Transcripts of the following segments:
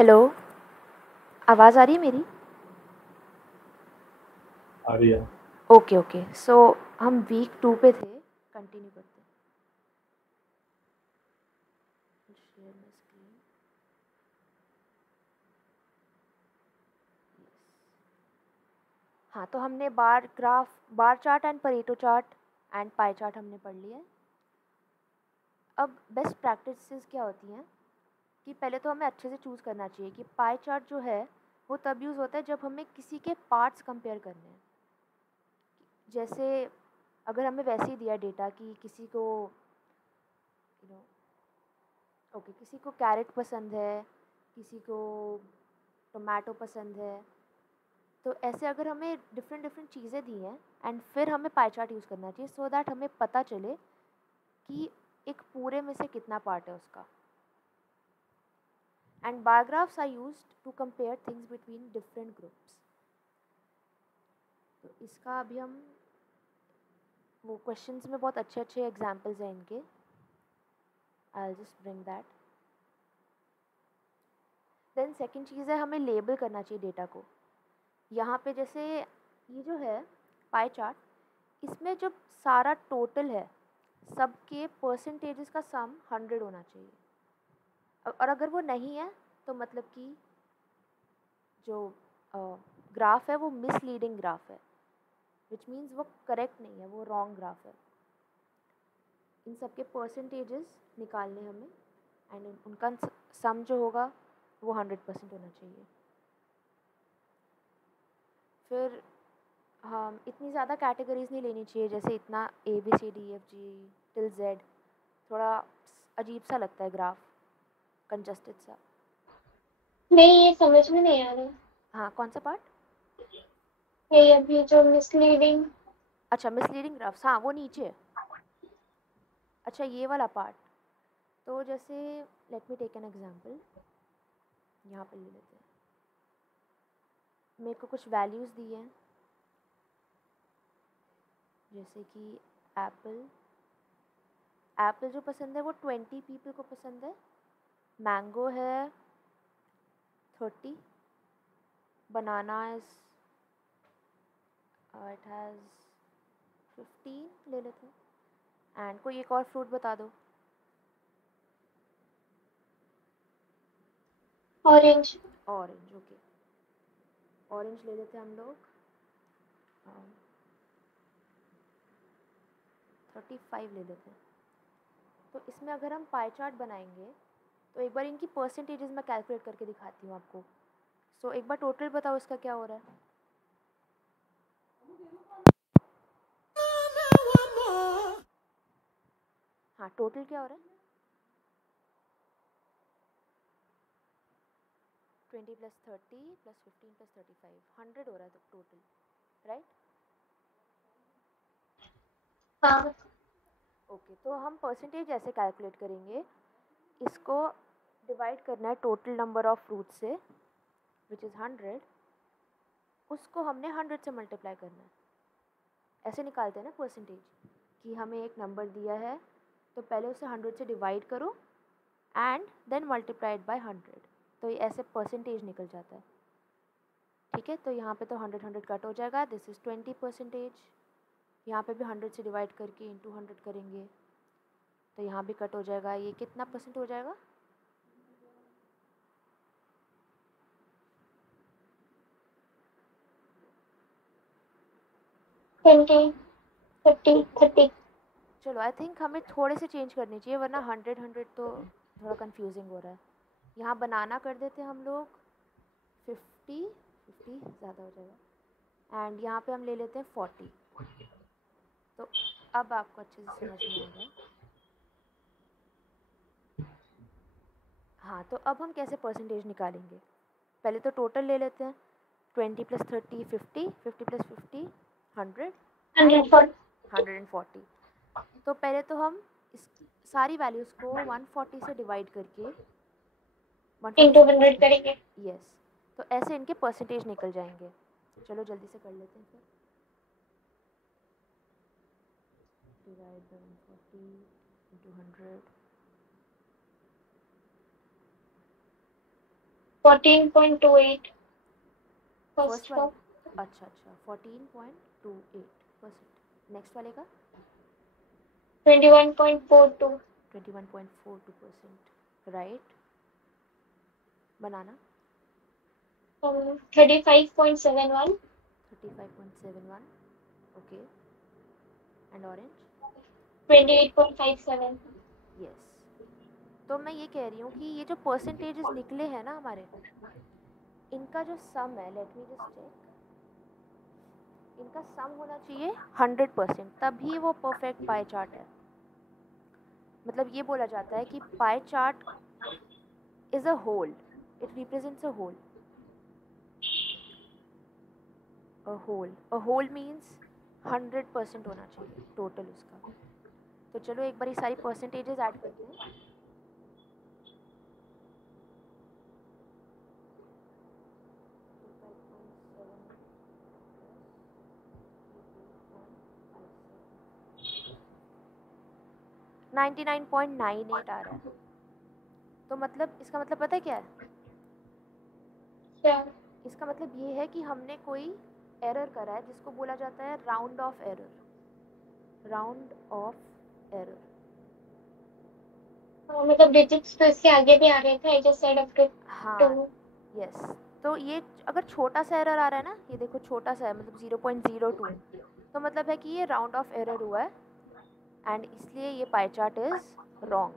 Hello, आवाज़ आ रही है मेरी? आ रही है। Okay, okay. सो हम वीक 2 पे थे, कंटिन्यू करते हैं। Share my screen. हाँ, तो हमने bar chart and Pareto chart and pie chart हमने पढ़ लिया है। अब बेस्ट प्रैक्टिसेस क्या होती हैं कि पहले तो हमें अच्छे से चूज़ करना चाहिए कि पाई चार्ट जो है वो तब यूज़ होता है जब हमें किसी के पार्ट्स कंपेयर करने हैं। जैसे अगर हमें वैसे ही दिया डेटा कि किसी को यू नो ओके, किसी को कैरेट पसंद है, किसी को टोमेटो पसंद है, तो ऐसे अगर हमें डिफरेंट डिफरेंट चीज़ें दी हैं एंड फिर हमें पाई चार्ट यूज़ करना चाहिए सो दैट हमें पता चले कि एक पूरे में से कितना पार्ट है उसका। And bar graphs are used to compare things between different groups. तो इसका अभी हम वो क्वेश्चंस में बहुत अच्छे अच्छे एग्जांपल्स हैं इनके। I will just bring that. Then second चीज़ है हमें लेबल करना चाहिए डेटा को। यहाँ पे जैसे ये जो है पाई चार्ट, इसमें जब सारा टोटल है सबके परसेंटेजेस का सम 100 होना चाहिए। और अगर वो नहीं है तो मतलब कि जो ग्राफ है वो मिसलीडिंग ग्राफ है, विच मीन्स वो करेक्ट नहीं है, वो रॉन्ग ग्राफ है। इन सब के परसेंटेजेस निकालने हमें एंड उनका सम जो होगा वो 100% होना चाहिए। फिर हम इतनी ज़्यादा कैटेगरीज नहीं लेनी चाहिए, जैसे इतना ABCDEFG टिल Z, थोड़ा अजीब सा लगता है ग्राफ, कंजस्टेड सा। नहीं, ये समझ में नहीं आ रहा। हाँ, कौन सा पार्ट? ये अभी जो मिसलीडिंग। अच्छा, मिसलीडिंग ग्राफ्स, हाँ वो नीचे है। अच्छा, ये वाला पार्ट। तो जैसे let me take an example, यहाँ पर ले लेते हैं। मेरे को कुछ वैल्यूज़ दी हैं, जैसे कि एप्पल एप्पल जो पसंद है वो 20 पीपल को पसंद है, मैंगो है 30, बनाना इज इट हैज़ 15 ले लेते हैं। एंड कोई एक और फ्रूट बता दो। ऑरेंज। ऑरेंज, ओके, ऑरेंज ले लेते हैं हम लोग। 35 ले लेते हैं। तो इसमें अगर हम पाई चार्ट बनाएंगे तो एक बार इनकी परसेंटेजेस मैं कैलकुलेट करके दिखाती हूँ आपको। सो एक बार टोटल बताओ इसका क्या हो रहा है। हाँ, टोटल क्या हो रहा है? 20 + 30 + 15 + 35 100 हो रहा है टोटल, राइट? हाँ। ओके, तो हम परसेंटेज ऐसे कैलकुलेट करेंगे, इसको डिवाइड करना है टोटल नंबर ऑफ फ्रूट से विच इज़ 100, उसको हमने 100 से मल्टीप्लाई करना है। ऐसे निकालते हैं ना परसेंटेज, कि हमें एक नंबर दिया है तो पहले उसे 100 से डिवाइड करो एंड देन मल्टीप्लाइड बाय 100, तो ये ऐसे परसेंटेज निकल जाता है। ठीक है, तो यहाँ पे तो 100 100 कट हो जाएगा, दिस इज़ 20%। यहाँ पे भी 100 से डिवाइड करके इंटू 100 करेंगे तो यहाँ भी कट हो जाएगा, ये कितना परसेंट हो जाएगा? 20, 30, 30। चलो, आई थिंक हमें थोड़े से चेंज करनी चाहिए वरना 100 100 तो थोड़ा कंफ्यूजिंग हो रहा है। यहाँ बनाना कर देते हम लोग 50, 50 ज़्यादा हो जाएगा, एंड यहाँ पे हम ले लेते हैं 40। तो अब आपको अच्छे से समझ में आएगा। हाँ, तो अब हम कैसे परसेंटेज निकालेंगे? पहले तो टोटल ले लेते हैं, 20 + 30 50, 50 + 50 100 एंड 140 140। तो पहले तो हम इस सारी वैल्यूज़ को 140 से डिवाइड करके 140 इंटू से, 100 करेंगे। यस, तो ऐसे इनके परसेंटेज निकल जाएंगे। चलो जल्दी से कर लेते हैं फिर। Divide by 140 into 100, 14.28 first first वाले का। अच्छा 14.28%। नेक्स्ट वाले का 21.42। 21.42%। Right. Banana 35.71। 35.71। Okay. And orange 28.57। Yes. तो मैं ये कह रही हूँ कि ये जो परसेंटेजेस निकले हैं ना हमारे, इनका जो सम है, लेट मी जस्ट चेक, इनका सम होना चाहिए 100%, तभी वो परफेक्ट पाई चार्ट है। मतलब ये बोला जाता है कि pie chart is a whole, it represents a whole. A whole means 100% होना चाहिए टोटल उसका। तो चलो एक बार ये सारी परसेंटेजेस ऐड करते हैं। $99.98 आ रहा है। तो मतलब इसका मतलब पता है क्या है? क्या? इसका मतलब ये है कि हमने कोई एरर करा है जिसको बोला जाता है round off error. Round off error. मतलब डिजिट्स तो इसके आगे भी आ रहे थे। I just said up to हाँ 2। यस। तो ये अगर छोटा सा एरर आ रहा है ना, ये देखो छोटा सा है, मतलब 0.02, तो मतलब है कि ये राउंड ऑफ एरर हुआ है एंड इसलिए ये पाई चार्ट इज रॉन्ग।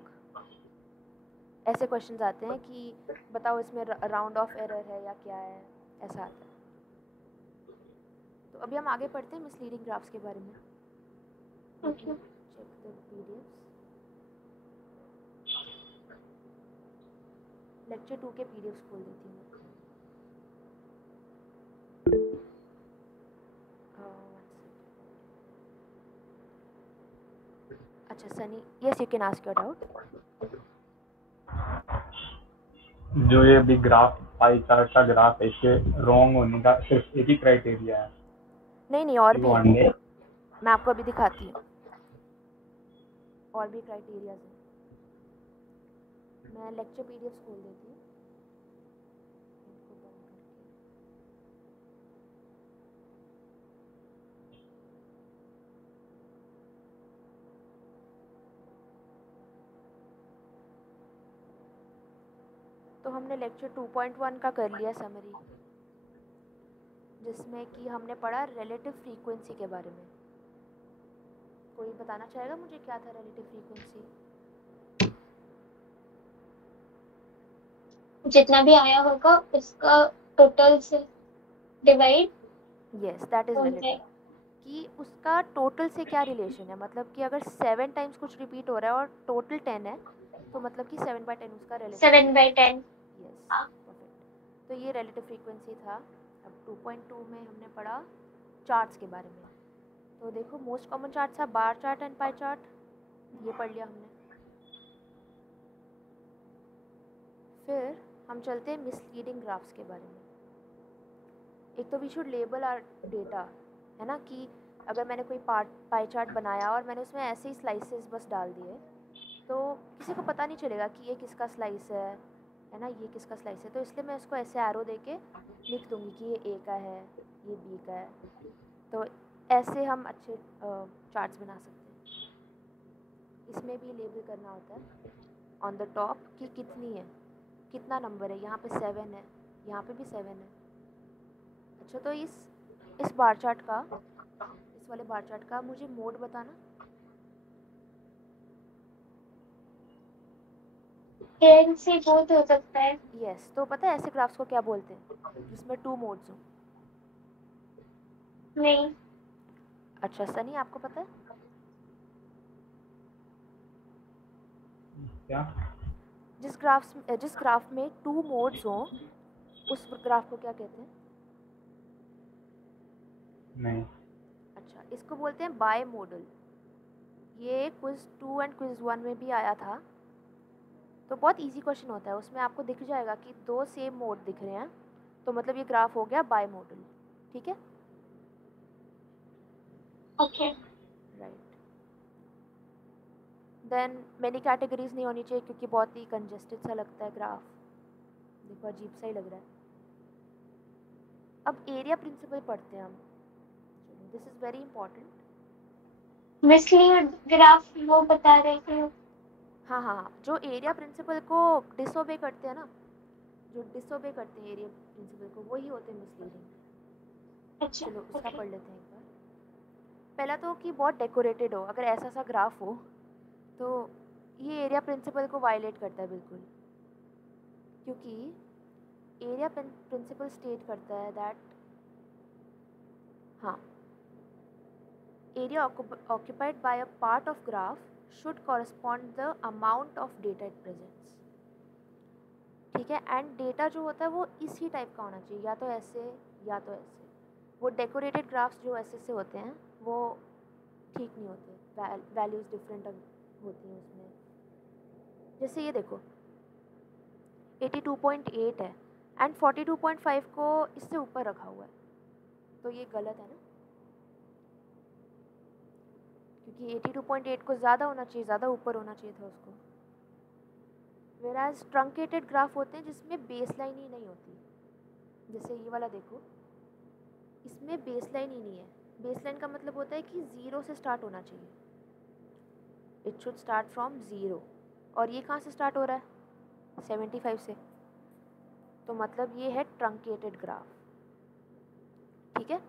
ऐसे क्वेश्चंस आते हैं कि बताओ इसमें राउंड ऑफ एरर है या क्या है, ऐसा आता है। तो अभी हम आगे पढ़ते हैं मिसलीडिंग ग्राफ्स के बारे में। Let me okay. Check the PDFs. Lecture 2 के पीडीएफ्स खोल देती हूँ। अच्छा Sunny, yes you can ask your doubt. जो ये अभी ग्राफ पाई चार्ट का ग्राफ है, इसके रॉन्ग होने का सिर्फ एक ही क्राइटेरिया है नहीं और कि भी वो है, 100। मैं आपको अभी दिखाती हूँ। और भी क्राइटेरियाज हैं। मैं लेक्चर पीडीएफ्स खोल देती हूँ इनको बंद करके। तो हमने लेक्चर 2.1 का कर लिया समरी, जिसमें कि हमने पढ़ा रिलेटिव फ्रीक्वेंसी के बारे में। कोई बताना चाहेगा मुझे क्या था रिलेटिव फ्रीक्वेंसी? जितना भी आया होगा उसका टोटल से डिवाइड यस दैट इज हो रिलेटिव। जाए। कि उसका टोटल से क्या रिलेशन है, मतलब कि अगर 7 टाइम्स कुछ रिपीट हो रहा है और टोटल 10 है, तो मतलब कि 7/10 उसका रिलेटिव 7/10। Yes perfect. तो ये रिलेटिव फ्रीक्वेंसी था। अब 2.2 में हमने पढ़ा चार्ट्स के बारे में। तो देखो मोस्ट कॉमन चार्ट था bar chart and pie chart, ये पढ़ लिया हमने। फिर हम चलते हैं मिसलीडिंग ग्राफ्स के बारे में। एक तो we should label our data, है ना, कि अगर मैंने कोई पाई चार्ट बनाया और मैंने उसमें ऐसे ही स्लाइसेस बस डाल दिए, तो किसी को पता नहीं चलेगा कि ये किसका स्लाइस है ना, ये किसका स्लाइस है। तो इसलिए मैं उसको ऐसे एरो दे के लिख दूँगी कि ये ए का है, ये बी का है। तो ऐसे हम अच्छे चार्ट्स बना सकते हैं। इसमें भी लेबल करना होता है ऑन द टॉप कि कितनी है, कितना नंबर है। यहाँ पे 7 है, यहाँ पे भी 7 है। अच्छा तो इस बार चार्ट का, इस वाले बार चार्ट का मुझे मोड बताना। ट्रेन से बहुत हो सकता है। यस तो पता है ऐसे ग्राफ्स को क्या बोलते हैं जिसमें 2 मोड्स हों? नहीं। अच्छा सनी आपको पता है? क्या? जिस ग्राफ में 2 मोड्स हों उस ग्राफ को क्या कहते हैं? नहीं। अच्छा इसको बोलते हैं बाई मॉडल। ये क्विज 2 एंड क्विज 1 में भी आया था। तो बहुत इजी क्वेश्चन होता है, उसमें आपको दिख जाएगा कि 2 सेम मोड दिख रहे हैं, तो मतलब ये ग्राफ हो गया बाई मॉडल। ठीक है okay. Right. Then many categories नहीं होनी चाहिए क्योंकि बहुत ही कंजेस्टेड सा लगता है ग्राफ। देखो अजीब सा ही लग रहा है। अब एरिया प्रिंसिपल पढ़ते हैं हम। चलो, this is very important. Mislead graph वो बता रहे थे। हाँ हाँ हाँ, जो एरिया प्रिंसिपल को डिसोबे करते हैं ना, जो डिसोबे करते हैं एरिया प्रिंसिपल को, वही होते हैं मिसलीडिंग। अच्छा चलो उसका ओके। पढ़ लेते हैं एक बार। पहला तो कि बहुत डेकोरेटेड हो, अगर ऐसा सा ग्राफ हो तो ये एरिया प्रिंसिपल को वायलेट करता है बिल्कुल, क्योंकि एरिया प्रिंसिपल स्टेट करता है दैट, हाँ, area occupied by a part of graph should correspond the amount of data it presents। ठीक है, एंड डेटा जो होता है वो इसी टाइप का होना चाहिए, या तो ऐसे या तो ऐसे। वो डेकोरेटेड ग्राफ्स जो ऐसे से होते हैं वो ठीक नहीं होते, वैल्यूज़ डिफरेंट होती हैं उसमें। जैसे ये देखो 82.8 है एंड 42.5 को इससे ऊपर रखा हुआ है, तो ये गलत है ना, क्योंकि 82.8 को ज़्यादा होना चाहिए, ज़्यादा ऊपर होना चाहिए था उसको। वेराज ट्रंकेटेड ग्राफ होते हैं जिसमें बेस लाइन ही नहीं होती, जैसे ये वाला देखो, इसमें बेस लाइन ही नहीं है। बेस लाइन का मतलब होता है कि ज़ीरो से स्टार्ट होना चाहिए, it should start from zero, और ये कहाँ से स्टार्ट हो रहा है 75 से, तो मतलब ये है ट्रंकेटेड ग्राफ। ठीक है,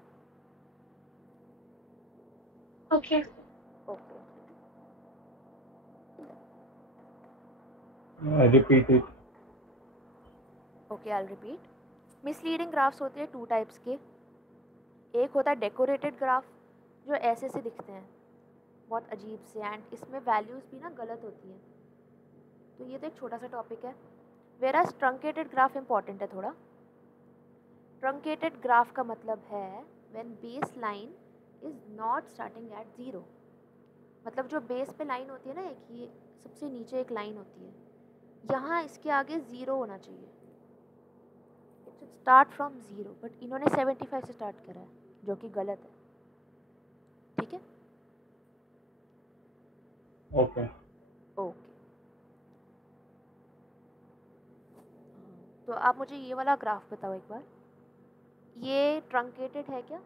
okay okay, repeat it. Okay, I will repeat. Misleading graphs होते हैं टू टाइप्स के। एक होता है डेकोरेटेड ग्राफ, जो ऐसे से दिखते हैं बहुत अजीब से, एंड इसमें वैल्यूज़ भी ना गलत होती हैं। तो ये तो एक छोटा सा टॉपिक है। वेराज ट्रंकेटेड ग्राफ इंपॉर्टेंट है थोड़ा। ट्रंकेटेड ग्राफ का मतलब है when base line is not starting at zero, मतलब जो बेस पे लाइन होती है ना, एक ये सबसे नीचे एक लाइन होती है, यहाँ इसके आगे ज़ीरो होना चाहिए, it should start from zero, but इन्होंने 75 से स्टार्ट करा है, जो कि गलत है। ठीक है, ओके। ओके। तो आप मुझे ये वाला ग्राफ बताओ एक बार, ये ट्रंकेटेड है क्या?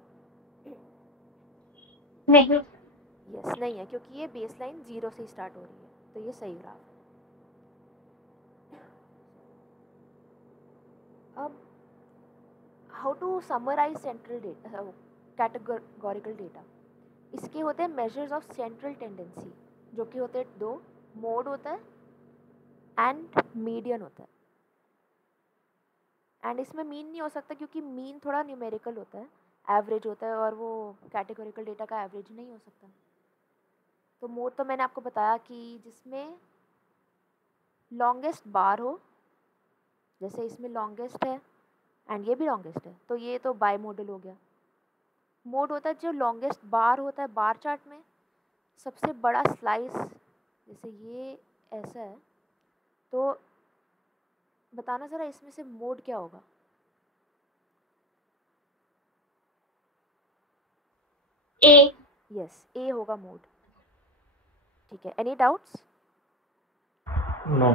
नहीं। यस, नहीं है, क्योंकि ये बेस लाइन ज़ीरो से स्टार्ट हो रही है, तो ये सही ग्राफ है। अब how to summarise central data, categorical data. इसके होते हैं मेजर्स ऑफ सेंट्रल टेंडेंसी, जो कि होते हैं दो, मोड होता है एंड मीडियन होता है। एंड इसमें मीन नहीं हो सकता, क्योंकि मीन थोड़ा न्यूमेरिकल होता है, एवरेज होता है, और वो कैटेगोरिकल डेटा का एवरेज नहीं हो सकता। तो मोड तो मैंने आपको बताया कि जिसमें लॉन्गेस्ट बार हो, जैसे इसमें लॉन्गेस्ट है एंड ये भी लॉन्गेस्ट है, तो ये तो बाई मॉडल हो गया। मोड होता है जो लॉन्गेस्ट बार होता है बार चार्ट में, सबसे बड़ा स्लाइस, जैसे ये ऐसा है, तो बताना ज़रा इसमें से मोड क्या होगा। ए। यस, ए होगा मोड। ठीक है, any doubts? No.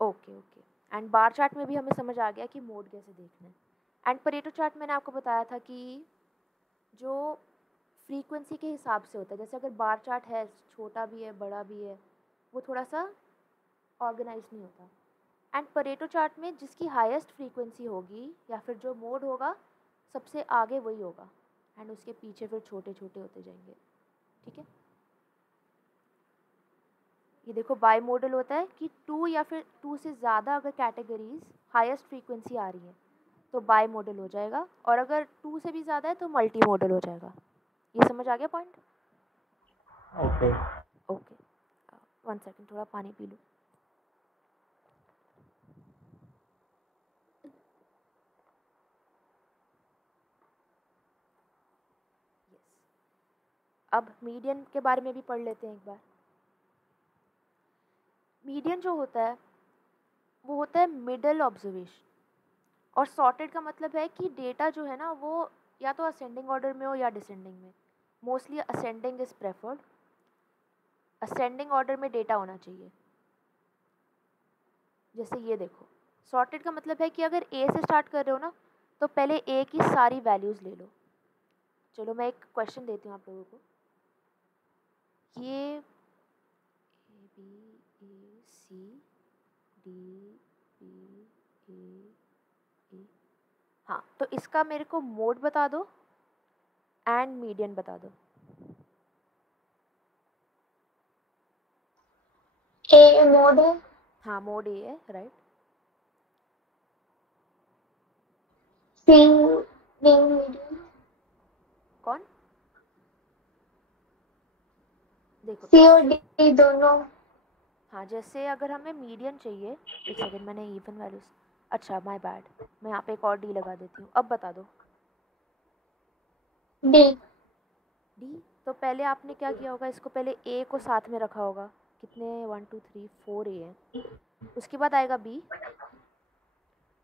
Okay okay, and bar chart में भी हमें समझ आ गया कि मोड कैसे देखना है। एंड परेटो चार्ट मैंने आपको बताया था कि जो फ्रीक्वेंसी के हिसाब से होता है, जैसे अगर बार चार्ट है, छोटा भी है बड़ा भी है, वो थोड़ा सा ऑर्गेनाइज नहीं होता। एंड परेटो चार्ट में जिसकी हाईएस्ट फ्रीक्वेंसी होगी या फिर जो मोड होगा सबसे आगे वही होगा, एंड उसके पीछे फिर छोटे छोटे होते जाएंगे। ठीक है, ये देखो बाई मॉडल होता है कि टू या फिर टू से ज़्यादा अगर कैटेगरीज हाईएस्ट फ्रीक्वेंसी आ रही है तो बाई मॉडल हो जाएगा, और अगर टू से भी ज़्यादा है तो मल्टी मॉडल हो जाएगा। ये समझ आ गया पॉइंट? ओके। ओके, 1 सेकेंड, थोड़ा पानी पी लूँ। अब मीडियन के बारे में भी पढ़ लेते हैं एक बार। मीडियन जो होता है वो होता है मिडल ऑब्जर्वेशन, और सॉर्टेड का मतलब है कि डेटा जो है ना वो या तो असेंडिंग ऑर्डर में हो या डिसेंडिंग में। Mostly ascending is preferred, ascending order में डेटा होना चाहिए। जैसे ये देखो सॉर्टेड का मतलब है कि अगर ए से स्टार्ट कर रहे हो ना तो पहले ए की सारी वैल्यूज़ ले लो। चलो मैं एक क्वेश्चन देती हूँ आप लोगों को। ये A B A C D E A E, हाँ, तो इसका मेरे को मोड बता दो एंड मीडियन बता दो। ए मोड है, हाँ, मोड ए है, राइट। सी डी मीडियम, कौन? देखो सी और डी दोनों। हाँ, जैसे अगर हमें मीडियन चाहिए, एक सेकंड, मैंने इवन वैल्यूज, अच्छा माय बैड, मैं यहाँ पे एक और डी लगा देती हूँ। अब बता दो। डी। डी, तो पहले आपने क्या किया होगा, इसको पहले ए को साथ में रखा होगा। कितने 1 2 3 4 ए हैं। उसके बाद आएगा बी,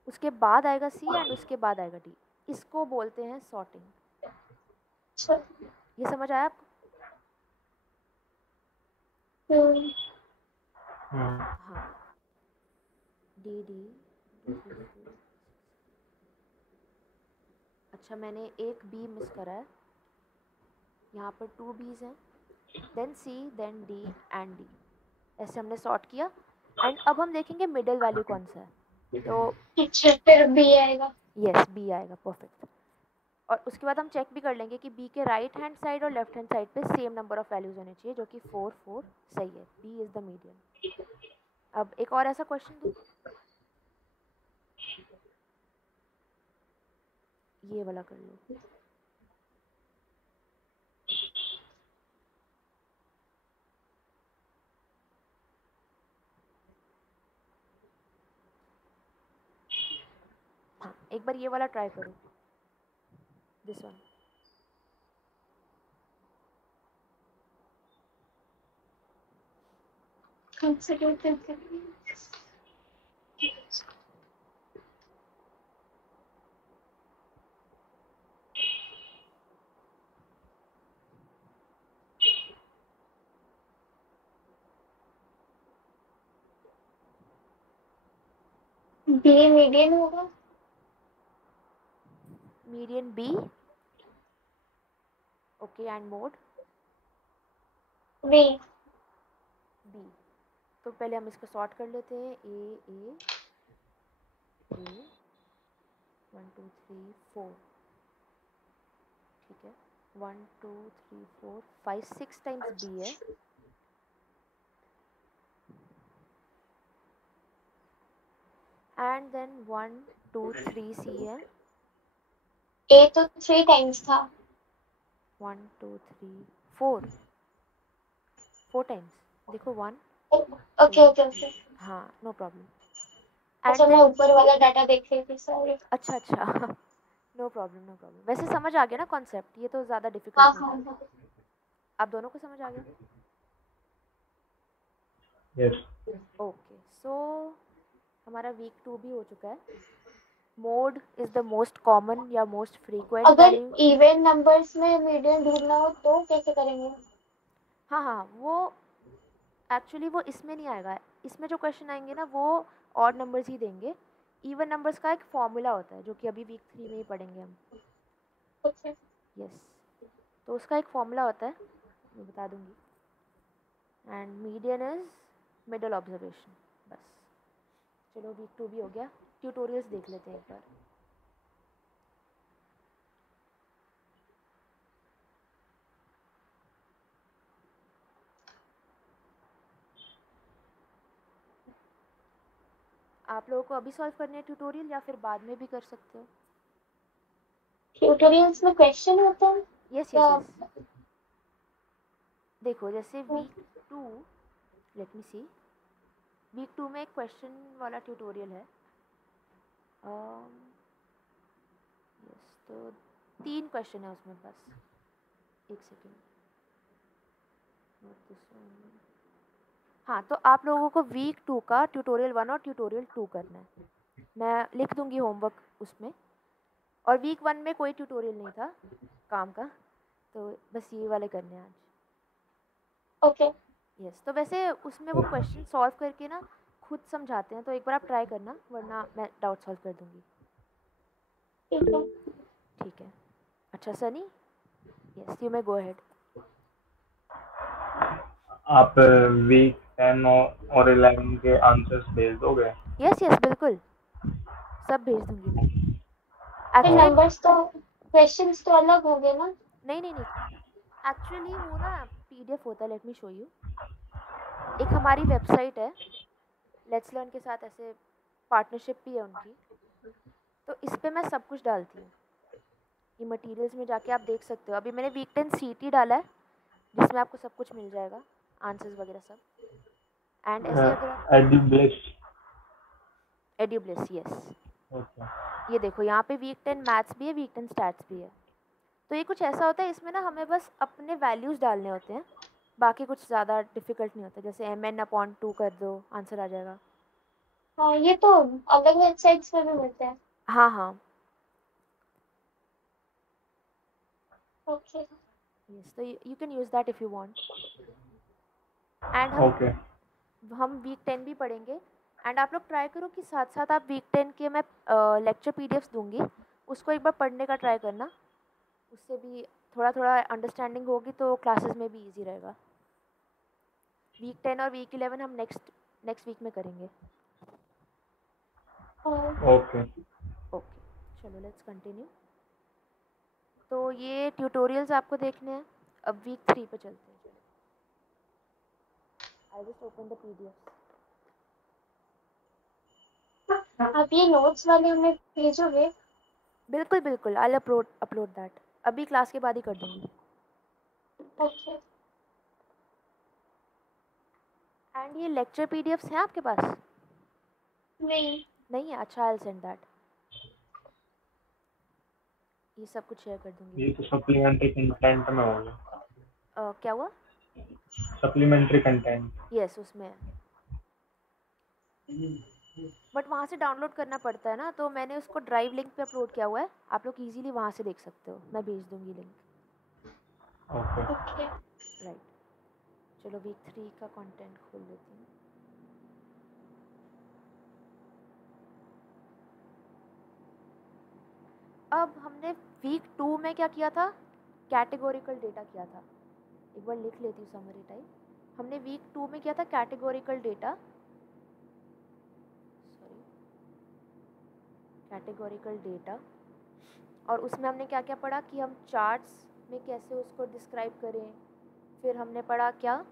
उसके बाद आएगा सी एंड उसके बाद आएगा डी। इसको बोलते हैं सॉर्टिंग। अच्छा। ये समझ आया आपको? हाँ, डी डी 2 3 4। अच्छा, मैंने एक बी मिस करा है, यहाँ पर 2 बीज हैं, then C then D and D. ऐसे हमने सॉर्ट किया एंड अब हम देखेंगे मिडिल वैल्यू कौन सा है। तो अच्छा, फिर बी आएगा। यस, बी आएगा, परफेक्ट। और उसके बाद हम चेक भी कर लेंगे कि बी के राइट हैंड साइड और लेफ्ट हैंड साइड पे सेम नंबर ऑफ वैल्यूज होने चाहिए, जो कि 4 4 सही है। B is the median. अब एक और ऐसा क्वेश्चन दूँ, ये वाला कर लो। हाँ, एक बार ये वाला ट्राई करो, दिस वन। कंसिडरेटिव बी मीडियन होगा। Median B, okay, and mode B. B. तो पहले हम इसको सॉर्ट कर लेते हैं। ए ए ए 1 2 3 4, ठीक है। 1 2 3 4 5 6 टाइम्स बी है, एंड देन 1 2 3 सी है। ए तो 3 टाइम्स था। 1 2 3 4 4 टाइम्स, देखो 1 ओके ओके ओके। हाँ, नो प्रॉब्लम। अच्छा, एंड मैं देन, ऊपर वाला डाटा देख रही थी, सॉरी। अच्छा अच्छा नो प्रॉब्लम नो प्रॉब्लम। वैसे समझ आ गया ना कॉन्सेप्ट, ये तो ज़्यादा हाँ डिफिकल्ट नहीं हाँ था। हाँ। आप दोनों को समझ आ गया? यस। ओके, सो हमारा वीक 2 भी हो चुका है। Mode is the most common या मोस्ट फ्रीक्वेंट अगर वैल्यू। इवन नंबर्स में मीडियन ढूंढना हो तो कैसे करेंगे? हाँ हाँ, वो एक्चुअली वो इसमें नहीं आएगा। इसमें जो क्वेश्चन आएंगे ना वो ऑड नंबर्स ही देंगे। इवन नंबर्स का एक फॉर्मूला होता है जो कि अभी वीक 3 में ही पढ़ेंगे हम। ओके। यस, तो उसका एक फॉर्मूला होता है, मैं बता दूंगी। And median is middle observation, बस। चलो, वीक 2 भी हो गया। ट्यूटोरियल्स देख लेते हैं एक बार। आप लोगों को अभी सॉल्व करने हैं ट्यूटोरियल या फिर बाद में भी कर सकते हो? ट्यूटोरियल्स में क्वेश्चन होता है यस या? Yes yes. देखो, जैसे वीक 2, लेट मी सी, वीक 2 में एक क्वेश्चन वाला ट्यूटोरियल है। यस, तो 3 क्वेश्चन है उसमें बस। एक सेकेंड, हाँ, तो आप लोगों को वीक 2 का ट्यूटोरियल 1 और ट्यूटोरियल 2 करना है। मैं लिख दूंगी होमवर्क उसमें। और वीक 1 में कोई ट्यूटोरियल नहीं था काम का, तो बस ये वाले करने हैं आज। ओके। यस, तो वैसे उसमें वो क्वेश्चन सॉल्व करके ना खुद समझाते हैं, तो एक बार आप ट्राई करना, वरना मैं डाउट सॉल्व कर दूंगी। ठीक है। ठीक है। अच्छा Sunny, yes you may go ahead. आप वीक 10 और 11 के आंसर्स भेज दोगे? यस यस बिल्कुल, सब भेज दूंगी मैं। फिर एक्चुअली नंबर्स तो क्वेश्चंस तो अलग हो गए ना? नहीं नहीं नहीं, एक्चुअली वो ना पीडीएफ होता है, लेट मी शो यू। एक हमारी वेबसाइट है लेट्स लर्न के साथ, ऐसे पार्टनरशिप भी है उनकी, तो इस पे मैं सब कुछ डालती हूँ। ये मटेरियल्स में जाके आप देख सकते हो। अभी मैंने वीक 10 सीटी डाला है, जिसमें आपको सब कुछ मिल जाएगा, आंसर्स वगैरह सब। एंड ऐसे अगर आप एडुब्लिस। एड्यूब्लिस, यस, ओके। ये देखो यहाँ पे वीक 10 मैथ्स भी है, वीक 10 स्टैट्स भी है। तो ये कुछ ऐसा होता है, इसमें ना हमें बस अपने वैल्यूज़ डालने होते हैं, बाकी कुछ ज़्यादा डिफिकल्ट नहीं होता। जैसे mn/2 कर दो, आंसर आ जाएगा। हाँ, ये तो अलग वेबसाइट्स पे भी मिलते हैं। हाँ हाँ, ओके। यस, तो you can use that if you want. And okay. हम वीक 10 भी पढ़ेंगे। एंड आप लोग ट्राई करो कि साथ साथ आप वीक 10 के मैं लेक्चर पीडीएफ्स दूंगी, उसको एक बार पढ़ने का ट्राई करना। उससे भी थोड़ा थोड़ा अंडरस्टैंडिंग होगी, तो क्लासेस में भी इजी रहेगा। वीक 10 और वीक 11 हम नेक्स्ट वीक में करेंगे। ओके। ओके, चलो लेट्स कंटिन्यू। तो ये ट्यूटोरियल्स आपको देखने हैं। अब वीक 3 पे चलते हैं। चलो, I just open the PDF. आप ये नोट्स वाले हमें भेजोगे? बिल्कुल बिल्कुल, आई अपलोड दैट, अभी क्लास के बाद ही कर दूँगी। ओके। एंड ये लेक्चर पीडीएफ्स हैं आपके पास? नहीं। नहीं है? अच्छा, आई सेंड दैट। ये सब कुछ शेयर कर दूँगी। ये तो सप्लीमेंट्री कंटेंट में होगा। क्या हुआ? Supplementary content. यस, उसमें है, बट वहाँ से डाउनलोड करना पड़ता है ना, तो मैंने उसको ड्राइव लिंक पे अपलोड किया हुआ है, आप लोग इजीली वहाँ से देख सकते हो, मैं भेज दूँगी लिंक। ओके। ओके। राइट, चलो वीक 3 का कंटेंट खोल लेती हूँ। अब हमने वीक 2 में क्या किया था? कैटेगोरिकल डेटा किया था। एक बार लिख लेती हूँ समरी टाइप। हमने वीक 2 में किया था categorical data, sorry, categorical data. और उसमें हमने क्या क्या पढ़ा कि हम चार्ट्स में कैसे उसको डिस्क्राइब करें। फिर हमने पढ़ा क्या?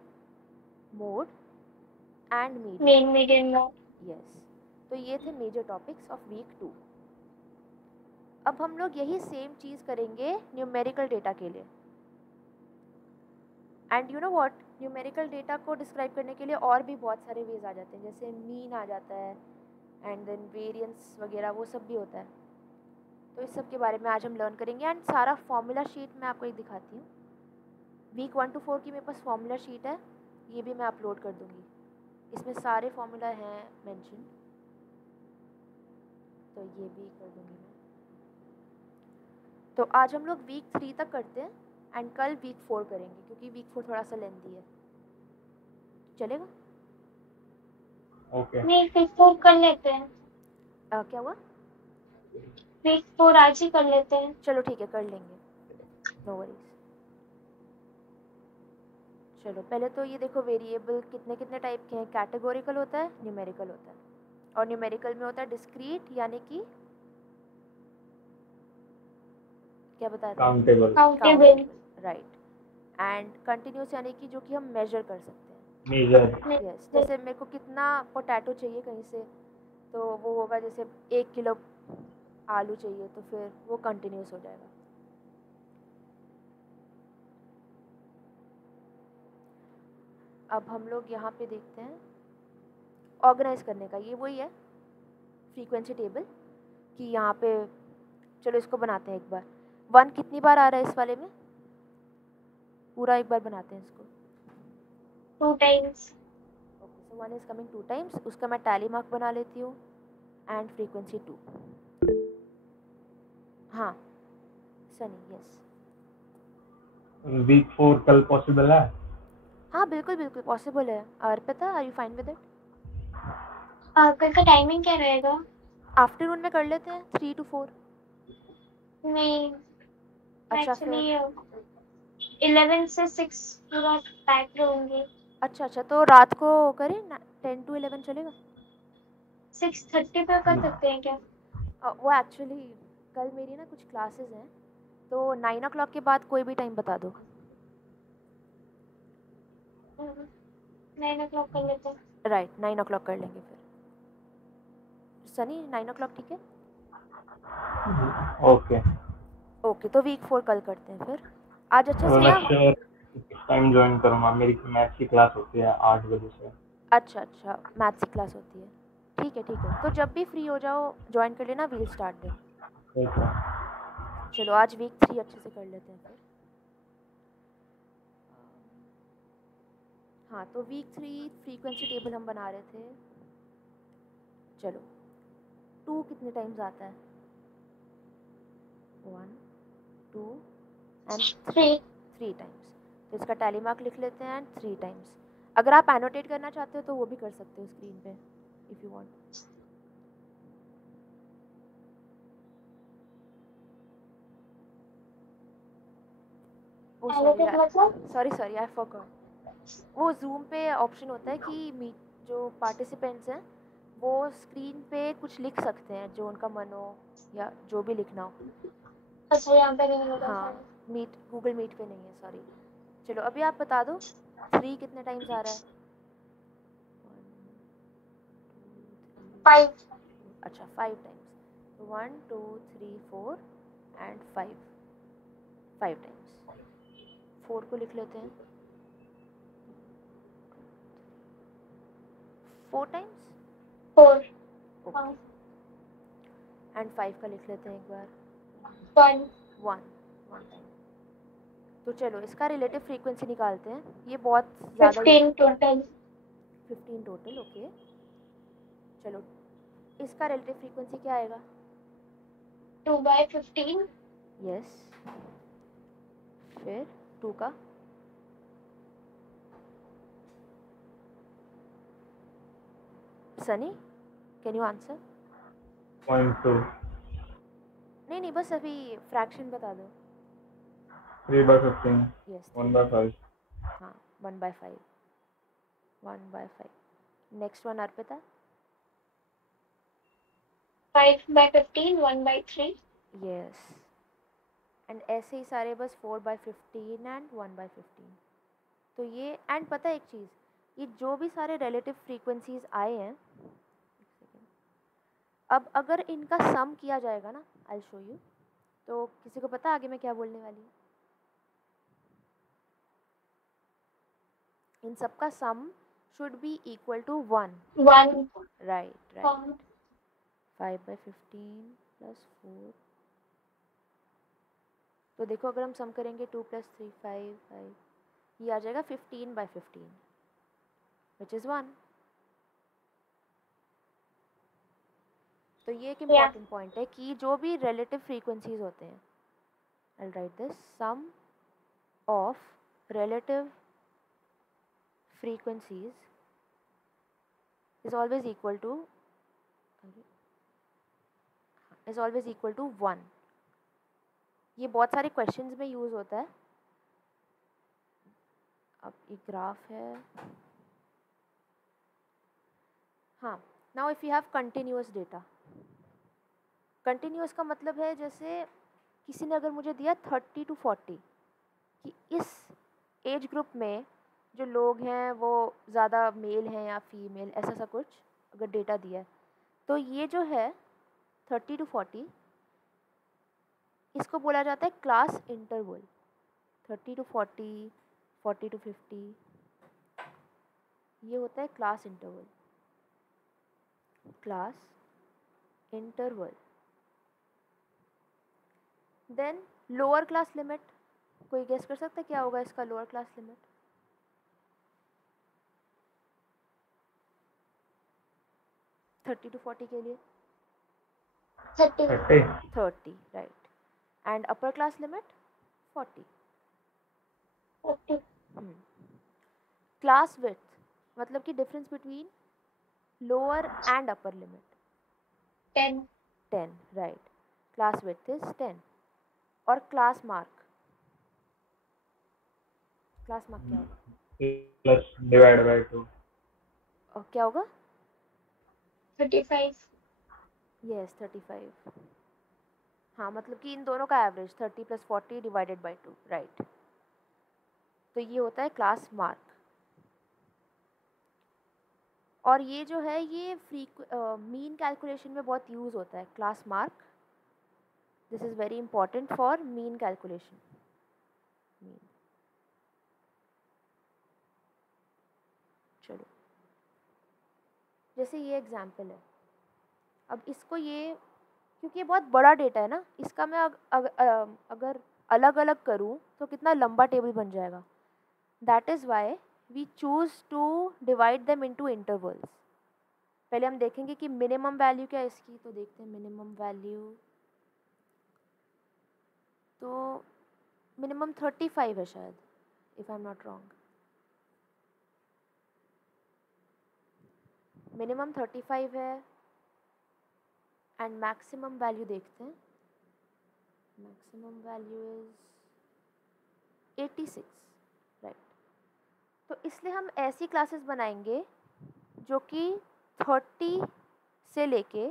Mode and median. Mean median mode. Yes, तो ये थे मेजर टॉपिक्स ऑफ वीक 2। अब हम लोग यही सेम चीज़ करेंगे न्यूमेरिकल डेटा के लिए। And you know what, numerical data को डिस्क्राइब करने के लिए और भी बहुत सारे वेज आ जाते हैं, जैसे मीन आ जाता है, एंड देन वेरिएंस वगैरह, वो सब भी होता है। तो इस सब के बारे में आज हम लर्न करेंगे। एंड सारा फॉर्मूला शीट मैं आपको एक दिखाती हूँ। वीक 1 to 4 की मेरे पास फॉर्मूला शीट है, ये भी मैं अपलोड कर दूँगी। इसमें सारे फॉर्मूला हैं मेंशन, तो ये भी कर दूँगी मैं। तो आज हम लोग वीक 3 तक करते हैं, एंड कल वीक 4 करेंगे, क्योंकि वीक 4 थोड़ा सा लेंथी है। चलेगा? ओके। नहीं, वीक 4 कर लेते हैं। क्या हुआ? वीक 4 आज ही कर लेते हैं। चलो ठीक है, कर लेंगे, नो वरीज। चलो पहले तो ये देखो, वेरिएबल कितने कितने टाइप के हैं। कैटेगोरिकल होता है, न्यूमेरिकल होता है, और न्यूमेरिकल में होता है डिस्क्रीट, यानी कि क्या बताया था? Countable. Countable. Right. And continuous, यानी कि जो कि हम मेजर कर सकते हैं। मेजर। यस, जैसे मेरे को कितना पोटैटो चाहिए कहीं से, तो वो होगा जैसे 1 किलो आलू चाहिए, तो फिर वो कंटिन्यूस हो जाएगा। अब हम लोग यहाँ पे देखते हैं ऑर्गेनाइज करने का, ये वही है फ्रीक्वेंसी टेबल, कि यहाँ पे चलो इसको बनाते हैं एक बार। 1 कितनी बार आ रहा है इस वाले में? पूरा एक बार बनाते हैं इसको। 2 times. Okay, so 1 is coming 2 times, उसका मैं टैली मार्क बना लेती हूँ। And frequency 2। हाँ सनी, यस। वीक 4 कल पॉसिबल है? हाँ बिल्कुल बिल्कुल पॉसिबल है। Arpita, are you fine with it? कल का टाइमिंग क्या रहेगा? आफ्टरनून में कर लेते हैं 3 to 4। नहीं, अच्छा फिर एक्चुअली 11 से 6 पूरा पैक रहूंगी। अच्छा तो रात को करें 10 to 11 चलेगा? 6:30 पे कर सकते हैं क्या? वो एक्चुअली कल मेरी ना कुछ क्लासेस हैं, तो 9 o'clock के बाद कोई भी टाइम बता दो। 9 o'clock कर लेते हैं। राइट 9 o'clock कर लेंगे फिर। सनी 9 o'clock ठीक है? ओके। ओके तो वीक 4 कल करते हैं फिर। आज अच्छे तो से ना। लेक्चर किस टाइम ज्वाइन करूँगा? मेरी मैथ्स की क्लास होती है 8 बजे से। अच्छा मैथ्स की क्लास होती है, ठीक है तो जब भी फ्री हो जाओ ज्वाइन कर लेना, वील स्टार्ट देन। ठीक है। चलो आज वीक 3 अच्छे से कर लेते हैं फिर। हाँ तो वीक 3 फ्रीक्वेंसी टेबल हम बना रहे थे। चलो 2 कितने टाइम्स आता है? 1 2 एंड 3 3 टाइम्स। तो इसका टैली मार्क लिख लेते हैं एंड 3 टाइम्स। अगर आप एनोटेट करना चाहते हो तो वो भी कर सकते हो स्क्रीन पे if you want. Oh annotate मतलब? Sorry I forgot. वो जूम पे ऑप्शन होता है कि मीट जो पार्टिसिपेंट्स हैं वो स्क्रीन पे कुछ लिख सकते हैं जो उनका मन हो या जो भी लिखना हो। अच्छा, यहाँ पे नहीं होगा हाँ शायद। मीट गूगल मीट पे नहीं है, सॉरी। चलो अभी आप बता दो 3 कितने टाइम्स आ रहा है? 5 अच्छा 5 टाइम्स। तो 1 2 3 4 एंड 5 टाइम्स। 4 को लिख लेते हैं 4 टाइम्स 4 ओके। एंड 5 का लिख लेते हैं एक बार 1 1 टाइम। तो चलो इसका रिलेटिव फ्रीक्वेंसी निकालते हैं, ये बहुत ज़्यादा 15 टोटल। 15 total okay. चलो इसका रिलेटिव फ्रीक्वेंसी क्या आएगा? 2/15 यस। फिर 2 का सनी कैन यू आंसर? 0.2। नहीं बस अभी फ्रैक्शन बता दो। 3/15। यस 1/5। हाँ 1/5 next one Arpita. 5/15 1/3 yes and ऐसे ही सारे बस 4/15 एंड 1/15। तो ये एंड पता है एक चीज़, ये जो भी सारे रिलेटिव फ्रीक्वेंसीज आए हैं, अब अगर इनका सम किया जाएगा ना, आई शो यू। तो किसी को पता है आगे मैं क्या बोलने वाली हूँ? इन सब का sum should be equal to 1। 1 right 5/15 plus 4। तो देखो अगर हम सम करेंगे 2 + 3 5 ये आ जाएगा 15/15 विच इज़ 1। तो ये एक इम्पॉर्टेंट पॉइंट है कि जो भी रिलेटिव फ्रीक्वेंसीज होते हैं, I write this, sum of relative frequencies is always equal to 1। ये बहुत सारे क्वेश्चंस में यूज़ होता है। अब एक ग्राफ है। हाँ now if you have continuous data, continuous का मतलब है जैसे किसी ने अगर मुझे दिया 30 to 40 कि इस एज ग्रुप में जो लोग हैं वो ज़्यादा मेल हैं या फीमेल, ऐसा सा कुछ अगर डेटा दिया है, तो ये जो है 30 to 40 इसको बोला जाता है क्लास इंटरवल। 30 to 40 40 to 50 ये होता है class interval. Then lower class limit, कोई गेस कर सकता है क्या होगा इसका लोअर क्लास लिमिट? 30 to 40 के लिए 30 right. And upper class limit 40। Class width मतलब कि difference between lower and upper limit 10. 10, right. Class width is 10. और क्लास मार्क क्या होगा? Plus divide by 2. और क्या होगा? 35. यस 35. हाँ, मतलब कि इन दोनों का एवरेज 30 + 40 डिवाइडेड बाय 2, राइट. तो ये होता है क्लास मार्क. और ये जो है ये मीन कैलकुलेशन में बहुत यूज़ होता है class mark. This is very important for mean calculation. Mean. चलो, जैसे ये एग्जांपल है. अब इसको ये, क्योंकि ये बहुत बड़ा डेटा है ना, इसका मैं अगर अलग अलग करूँ तो कितना लंबा टेबल बन जाएगा. That is why we choose to divide them into intervals. पहले हम देखेंगे कि मिनिमम वैल्यू क्या है इसकी. तो देखते हैं मिनिमम वैल्यू. तो मिनिमम 35 है शायद, if I am not wrong. Minimum 35 है. एंड मैक्सिमम वैल्यू देखते हैं. Maximum value is 86, right. तो इसलिए हम ऐसी क्लासेस बनाएंगे जो कि 30 से लेके,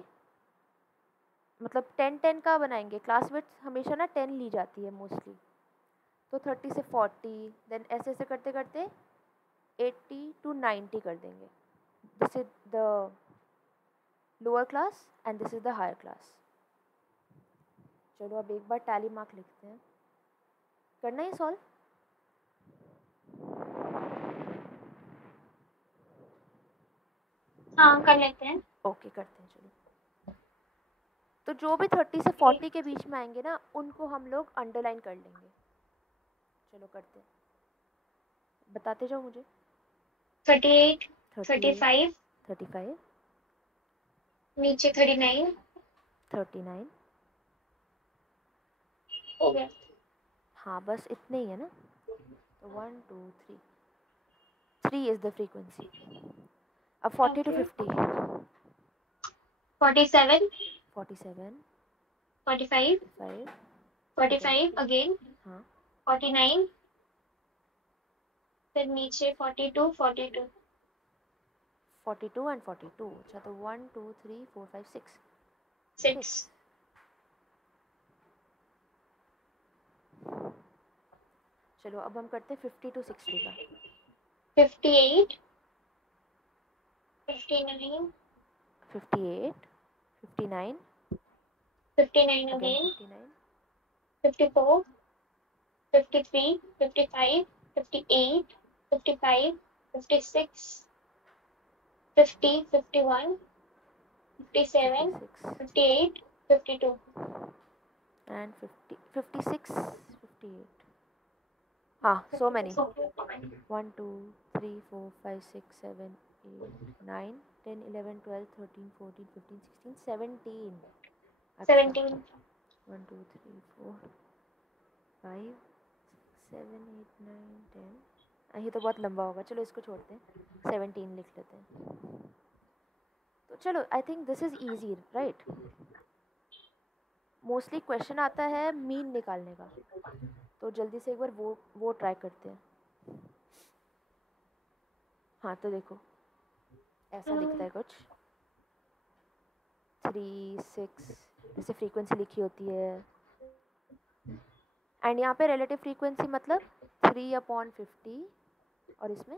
मतलब 10 का बनाएंगे. क्लास विड्थ हमेशा ना 10 ली जाती है मोस्टली. तो 30 से 40, देन ऐसे ऐसे करते करते 80 to 90 कर देंगे. This is the lower class and this is the higher class. चलो अब एक बार टैली मार्क लिखते हैं. करना है सॉल्व. हाँ, कर लेते हैं. ओके, करते हैं. चलो, तो जो भी 30 से 40 के बीच में आएंगे ना, उनको हम लोग अंडरलाइन कर लेंगे. चलो करते हैं, बताते जाओ मुझे. 38, 38, 35, 35, नीचे 39. 39. हो गया. हाँ, बस इतने ही है ना. तो 1 2 3. 3 इज़ द फ्रीक्वेंसी. अब 40 to Okay. 50. 47, 47, 45, 5. 45 again, हाँ, 49, फिर नीचे 42, 42. 42 and 42. अच्छा, तो 1 2 3 4 5 6. 6. चलो अब हम करते हैं 50 to 60 का. 58, 59, 58, 59, 59 again again, 59, 54, 53, 55, 58, 55, 56, 50, 51, 57, 56, 58, 52. and 50, 56, 58. हाँ, so many. 1 2 3 4 5 6 7 8 9 10 11 12 13 14 15 16 17. अच्छा, 17. 1 2 3 4 5 6 7 8 9 10. ये तो बहुत लंबा होगा. चलो इसको छोड़ते हैं, 17 लिख लेते हैं. तो चलो, I think this is easy, right. Mostly question आता है मीन निकालने का. तो जल्दी से एक बार वो ट्राई करते हैं. हाँ, तो देखो ऐसा दिखता है कुछ. 3 6 जैसे फ्रीक्वेंसी लिखी होती है. एंड यहाँ पे रिलेटिव फ्रीक्वेंसी मतलब 3/50. और इसमें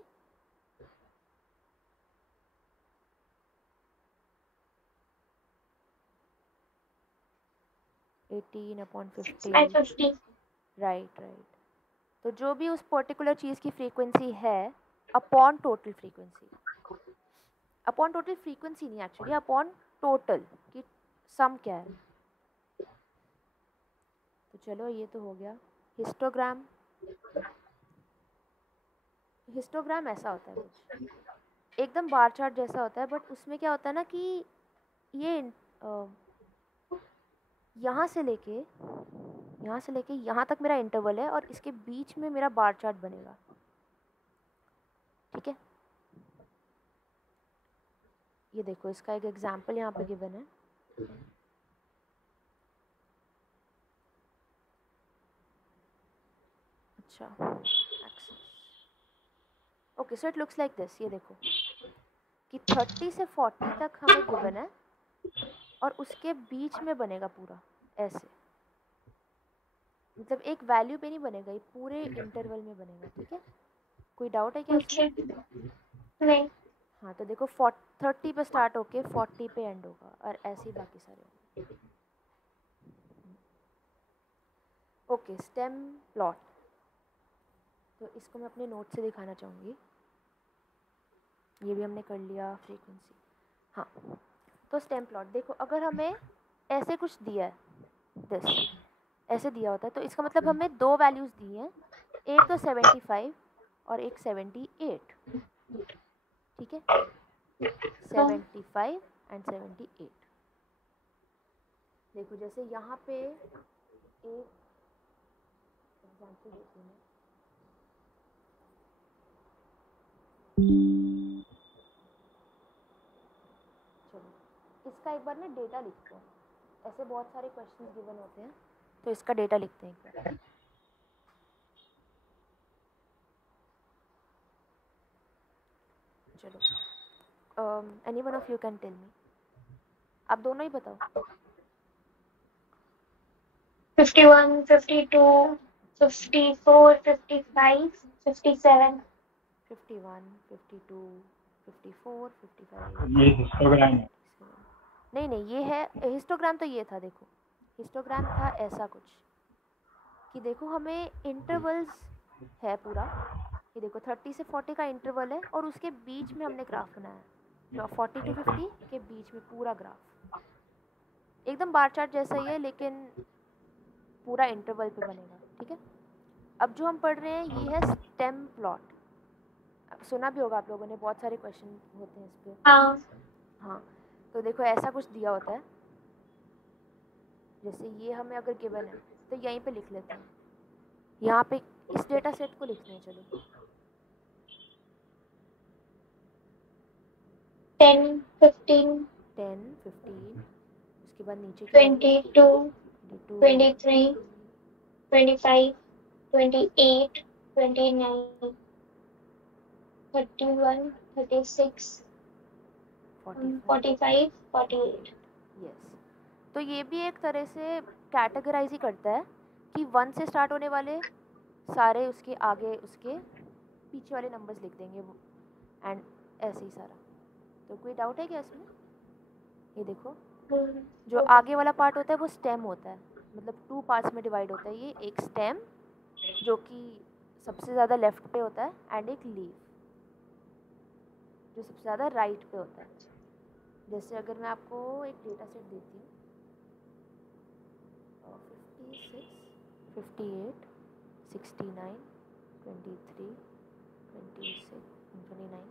18/50. 550. राइट. तो जो भी उस पर्टिकुलर चीज़ की फ्रीक्वेंसी है upon total frequency. Upon total frequency नहीं, एक्चुअली अपॉन टोटल की सम क्या है. तो चलो ये तो हो गया. हिस्टोग्राम. हिस्टोग्राम ऐसा होता है कुछ एकदम बार चार्ट जैसा होता है. बट उसमें क्या होता है ना कि ये यहाँ से लेके यहाँ तक मेरा इंटरवल है और इसके बीच में मेरा बार चार्ट बनेगा. ठीक है. ये देखो इसका एक एग्जांपल यहाँ पे गिवन है। अच्छा axes, okay so it looks like this. ये देखो कि 30 से 40 तक हमें गिवन है और उसके बीच में बनेगा पूरा ऐसे, मतलब एक वैल्यू पे नहीं बनेगा, ये पूरे इंटरवल में बनेगा। ठीक है, कोई डाउट है क्या इसमें? नहीं। हाँ तो देखो 30 पे स्टार्ट होके 40 पे एंड होगा और ऐसे ही बाकी सारे होंगे। ओके स्टेम प्लॉट, तो इसको मैं अपने नोट से दिखाना चाहूँगी। ये भी हमने कर लिया फ्रीक्वेंसी। हाँ तो स्टेम प्लॉट देखो, अगर हमें ऐसे कुछ दिया है, दिस ऐसे दिया होता है, तो इसका मतलब हमें दो वैल्यूज़ दी हैं, एक तो 75 और एक 78। ठीक है, 75 एंड 78। देखो जैसे यहाँ पे एक एग्जाम्पल देती हूँ मैं। चलो इसका एक बार ना डेटा लिखते हैं, ऐसे बहुत सारे क्वेश्चंस गिवन होते हैं तो इसका डेटा लिखते हैं एक बार। चलो any one of you can tell me, आप दोनों ही बताओ। 51, 52, 54, 55, 57। 51, 52, 54, 55। ये हिस्टोग्राम है। नहीं नहीं, ये है हिस्टोग्राम, तो ये था देखो, हिस्टोग्राम था ऐसा कुछ कि देखो हमें इंटरवल्स है पूरा, ये देखो 30 से 40 का इंटरवल है और उसके बीच में हमने ग्राफ बनाया, 40 to 50 के बीच में पूरा ग्राफ एकदम बार चार्ट जैसा ही है लेकिन पूरा इंटरवल पे बनेगा। ठीक है, अब जो हम पढ़ रहे हैं ये है स्टेम प्लॉट। सुना भी होगा आप लोगों ने, बहुत सारे क्वेश्चन होते हैं इस पे। हाँ। हाँ तो देखो ऐसा कुछ दिया होता है, जैसे ये हमें अगर गिवन है तो यहीं पे लिख लेते हैं, यहाँ पे इस डेटा सेट को लिखते हैं। चलो 10, 15, 10, 15, उसके बाद नीचे क्या होगा? 22, 22, 23, 25, 28, 29, 31, 36, 45, 48। यस, तो ये भी एक तरह से कैटेगराइज ही करता है कि 1 से स्टार्ट होने वाले सारे उसके आगे उसके पीछे वाले नंबर्स लिख देंगे वो, एंड ऐसे ही सारा। तो कोई डाउट है क्या इसमें? ये देखो जो आगे वाला पार्ट होता है वो स्टेम होता है, मतलब 2 पार्ट्स में डिवाइड होता है ये, एक स्टेम जो कि सबसे ज़्यादा लेफ्ट पे होता है एंड एक लीफ जो सबसे ज़्यादा राइट पे होता है। जैसे अगर मैं आपको एक डेटा सेट देती हूँ, 56, 58, 69, 23, 26, 29,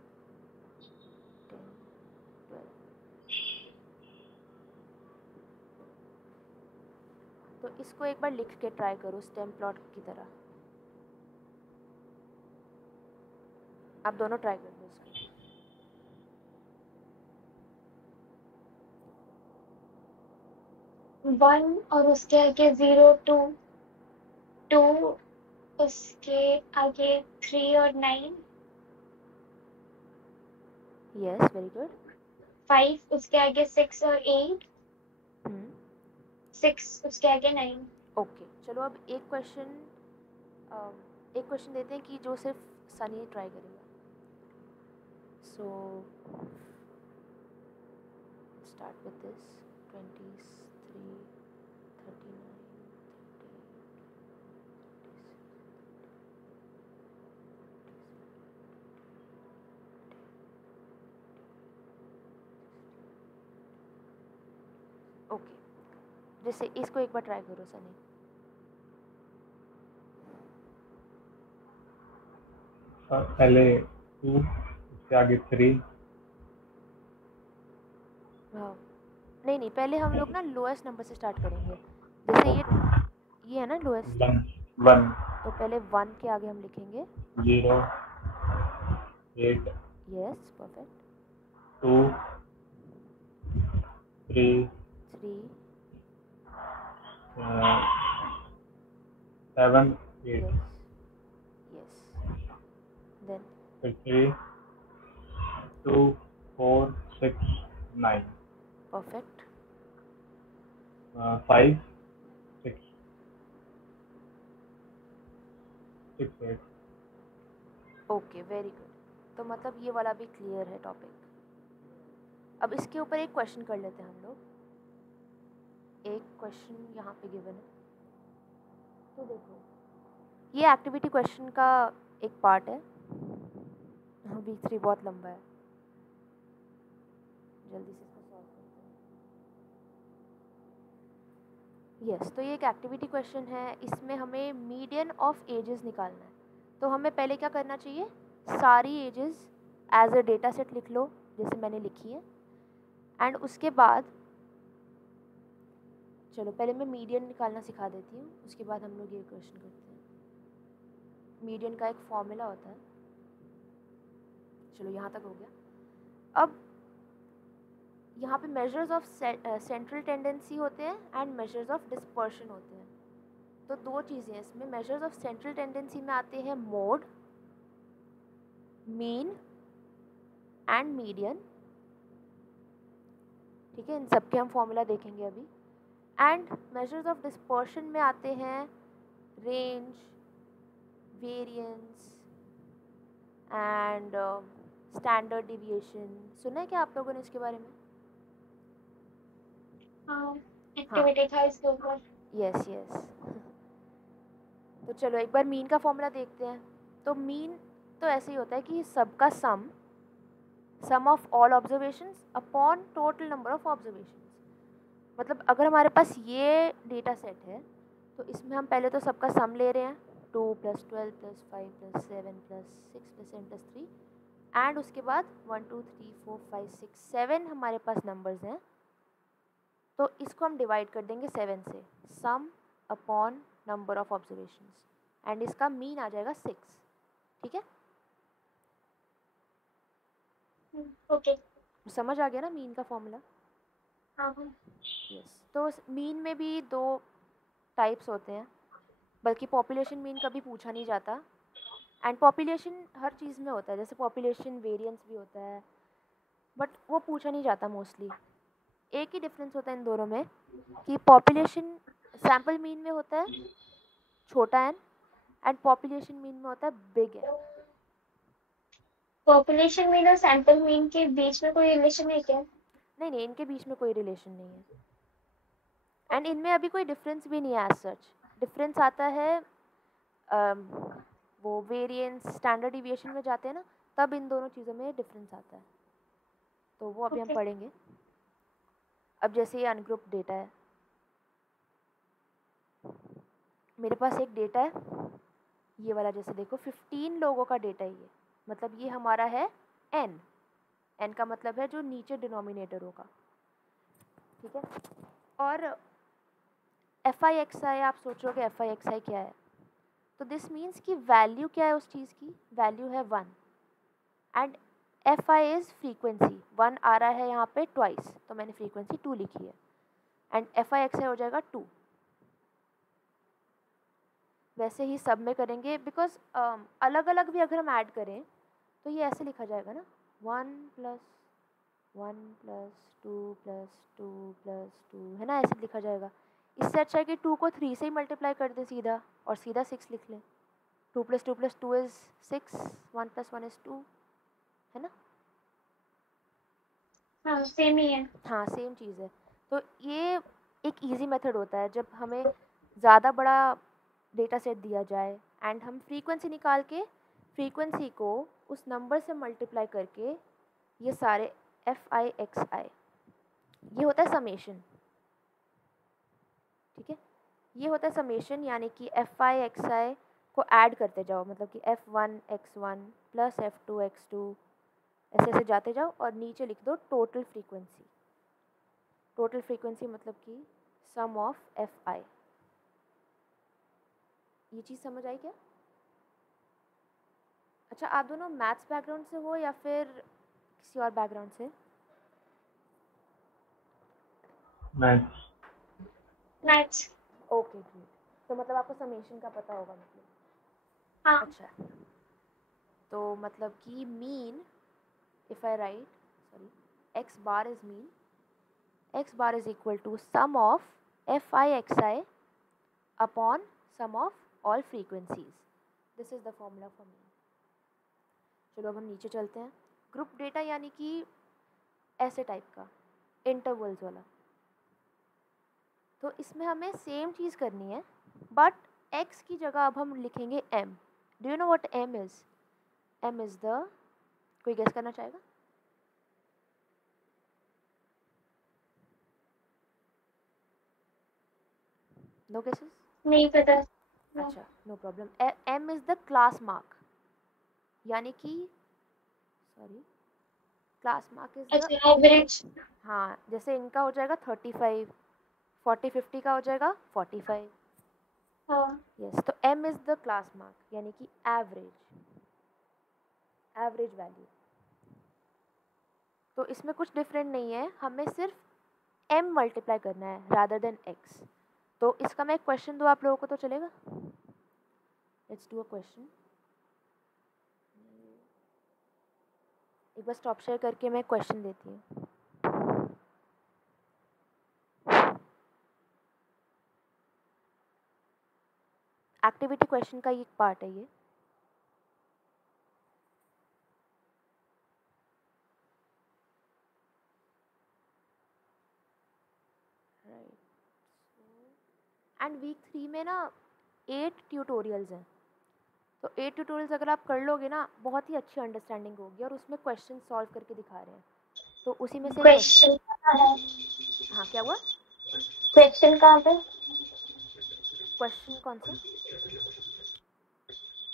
10, 12, तो इसको एक बार लिख के ट्राई करो स्टेम प्लॉट की तरह। आप दोनों ट्राई कर दो इसको। वन और उसके आगे 0, 2, 2 उसके आगे 3 और 9, यस वेरी गुड। 5 उसके आगे 6 और 8, 6 उसके आगे 9। ओके चलो अब एक क्वेश्चन देते हैं कि जो सिर्फ सनी ट्राई करेगा। So start with this 23, 39, 38। Okay जैसे इसको एक बार ट्राई करो सनी। पहले 2, उसके आगे 3। हाँ नहीं नहीं, पहले हम लोग ना लोएस्ट नंबर से स्टार्ट करेंगे, जैसे ये है ना लोएस्ट, 1, तो पहले 1 के आगे हम लिखेंगे 0, 8, yes perfect, 2, 3 3 7 8 yes yes then फिर 3 2 4 6 9 perfect 5 6 6 8 ओके वेरी गुड। तो मतलब ये वाला भी क्लियर है टॉपिक। अब इसके ऊपर एक क्वेश्चन कर लेते हैं हम लोग। एक क्वेश्चन यहाँ पे गिवन है, तो देखो ये एक्टिविटी क्वेश्चन का एक पार्ट है। वीक 3 बहुत लंबा है, जल्दी से इसको सॉल्व करते हैं। यस, तो ये एक एक्टिविटी क्वेश्चन है, इसमें हमें मीडियन ऑफ एजेस निकालना है। तो हमें पहले क्या करना चाहिए, सारी ages as a data set लिख लो जैसे मैंने लिखी है। एंड उसके बाद चलो पहले मैं मीडियन निकालना सिखा देती हूँ, उसके बाद हम लोग ये क्वेश्चन करते हैं। मीडियन का एक फॉर्मूला होता है। चलो यहाँ तक हो गया। अब यहाँ पे मेजर्स ऑफ सेंट्रल टेंडेंसी होते हैं एंड मेजर्स ऑफ डिस्पर्शन होते हैं। तो दो चीज़ें हैं इसमें। मेजर्स ऑफ सेंट्रल टेंडेंसी में आते हैं मोड, मीन एंड मीडियन। ठीक है, इन सब के हम फॉर्मूला देखेंगे अभी। एंड मेजर्स ऑफ डिस्पर्शन में आते हैं range, variance and standard deviation. सुना है क्या आप लोगों ने इसके बारे में? हाँ, एक्टिविटी था इसके ऊपर। Yes yes. तो चलो एक बार मीन का फॉर्मूला देखते हैं। तो मीन तो ऐसे ही होता है कि सबका sum of all observations upon total number of observations. मतलब अगर हमारे पास ये डेटा सेट है तो इसमें हम पहले तो सबका सम ले रहे हैं, 2 + 12 + 5 + 7 + 6 + 7 + 3 एंड उसके बाद 1 2 3 4 5 6 7 हमारे पास नंबर्स हैं। तो इसको हम डिवाइड कर देंगे 7 से, सम upon number of observations, and इसका मीन आ जाएगा 6। ठीक है, ओके। समझ आ गया ना मीन का फॉर्मूला? हाँ यस। तो मीन में भी दो टाइप्स होते हैं, बल्कि पॉपुलेशन मीन कभी पूछा नहीं जाता। एंड पॉपुलेशन हर चीज़ में होता है, जैसे पॉपुलेशन वेरिएंस भी होता है, बट वो पूछा नहीं जाता मोस्टली। एक ही डिफरेंस होता है इन दोनों में कि पॉपुलेशन सैम्पल मीन में होता है छोटा एन, एंड पॉपुलेशन मीन में होता है बिग एन। पॉपुलेशन मीन और सैंपल मीन के बीच में कोई रिलेशन है क्या? नहीं नहीं, इनके बीच में कोई रिलेशन नहीं है, एंड इनमें अभी कोई डिफरेंस भी नहीं है एज सच। डिफरेंस आता है वो वेरिएंस स्टैंडर्ड डिविएशन में जाते हैं ना, तब इन दोनों चीज़ों में डिफरेंस आता है। तो वो अभी हम ओके। पढ़ेंगे। अब जैसे ये अनग्रुप डेटा है, मेरे पास एक डेटा है ये वाला, जैसे देखो 15 लोगों का डेटा है ये, मतलब ये हमारा है n। n का मतलब है जो नीचे डिनोमिनेटर होगा। ठीक है, और एफ आई एक्स आई, आप सोचोगे एफ आई एक्स आई क्या है, तो दिस मीन्स कि वैल्यू क्या है उस चीज़ की, वैल्यू है 1 and F I is frequency. 1 आ रहा है यहाँ पे ट्वाइस, तो मैंने फ्रीक्वेंसी 2 लिखी है, एंड एफ आई एक्स आई हो जाएगा 2। वैसे ही सब में करेंगे, बिकॉज अलग अलग भी अगर हम ऐड करें तो ये ऐसे लिखा जाएगा ना, 1 + 1 + 2 + 2 + 2, है ना, ऐसे लिखा जाएगा। इससे अच्छा है कि 2 को 3 से ही मल्टीप्लाई कर दें सीधा, और सीधा 6 लिख लें। 2 + 2 + 2 इज़ 6, 1 + 1 इज़ 2, है ना? हाँ, सेम ही है। हाँ सेम चीज़ है। तो ये एक इजी मेथड होता है जब हमें ज़्यादा बड़ा डेटा सेट दिया जाए एंड हम फ्रीक्वेंसी निकाल के फ्रीक्वेंसी को उस नंबर से मल्टीप्लाई करके ये सारे एफ आई एक्स आई, ये होता है समेशन। ठीक है, ये होता है समेशन, यानी कि एफ आई एक्स आई को ऐड करते जाओ, मतलब कि f1x1 + f2x2 ऐसे ऐसे जाते जाओ, और नीचे लिख दो टोटल फ्रीक्वेंसी। टोटल फ्रीक्वेंसी मतलब कि सम ऑफ एफ आई। ये चीज़ समझ आई क्या? अच्छा, आप दोनों मैथ्स बैकग्राउंड से हो या फिर किसी और बैकग्राउंड से? मैथ्स। मैथ्स। Okay great. तो मतलब आपको समेशन का पता होगा मतलब। हाँ। अच्छा, तो मतलब कि mean, if I write, sorry, X bar is mean, X bar is equal to sum of F I X I upon sum of all frequencies. This is the formula for mean. चलो अब हम नीचे चलते हैं। Group data यानी कि ऐसे type का इंटरवल्स वाला। तो इसमें हमें सेम चीज़ करनी है, बट x की जगह अब हम लिखेंगे m। Do you know what m is? m is the, कोई गेस करना चाहेगा? No guesses? नहीं पता। अच्छा, no problem. m is the class mark, यानी कि, sorry, class mark is the, अच्छा, एवरेज। हाँ, जैसे इनका हो जाएगा 35, 40-50 का हो जाएगा 45। हाँ। यस, तो m is the class mark यानी कि एवरेज, एवरेज वैल्यू। तो इसमें कुछ डिफरेंट नहीं है, हमें सिर्फ m मल्टीप्लाई करना है रादर देन x। तो इसका मैं एक क्वेश्चन दूँ आप लोगों को तो चलेगा? Let's do a question. एक बार स्टॉप शेयर करके मैं क्वेश्चन देती हूँ। एक्टिविटी क्वेश्चन का ही एक पार्ट है ये। राइट, एंड वीक 3 में ना 8 ट्यूटोरियल्स हैं। तो 8 ट्यूटोरियल्स अगर आप कर लोगे ना, बहुत ही अच्छी अंडरस्टैंडिंग होगी, और उसमें क्वेश्चन सॉल्व करके दिखा रहे हैं। तो उसी में से एक क्वेश्चन। क्वेश्चन कहाँ है? हाँ, क्या हुआ? क्वेश्चन कहाँ पे? क्वेश्चन कौन सा?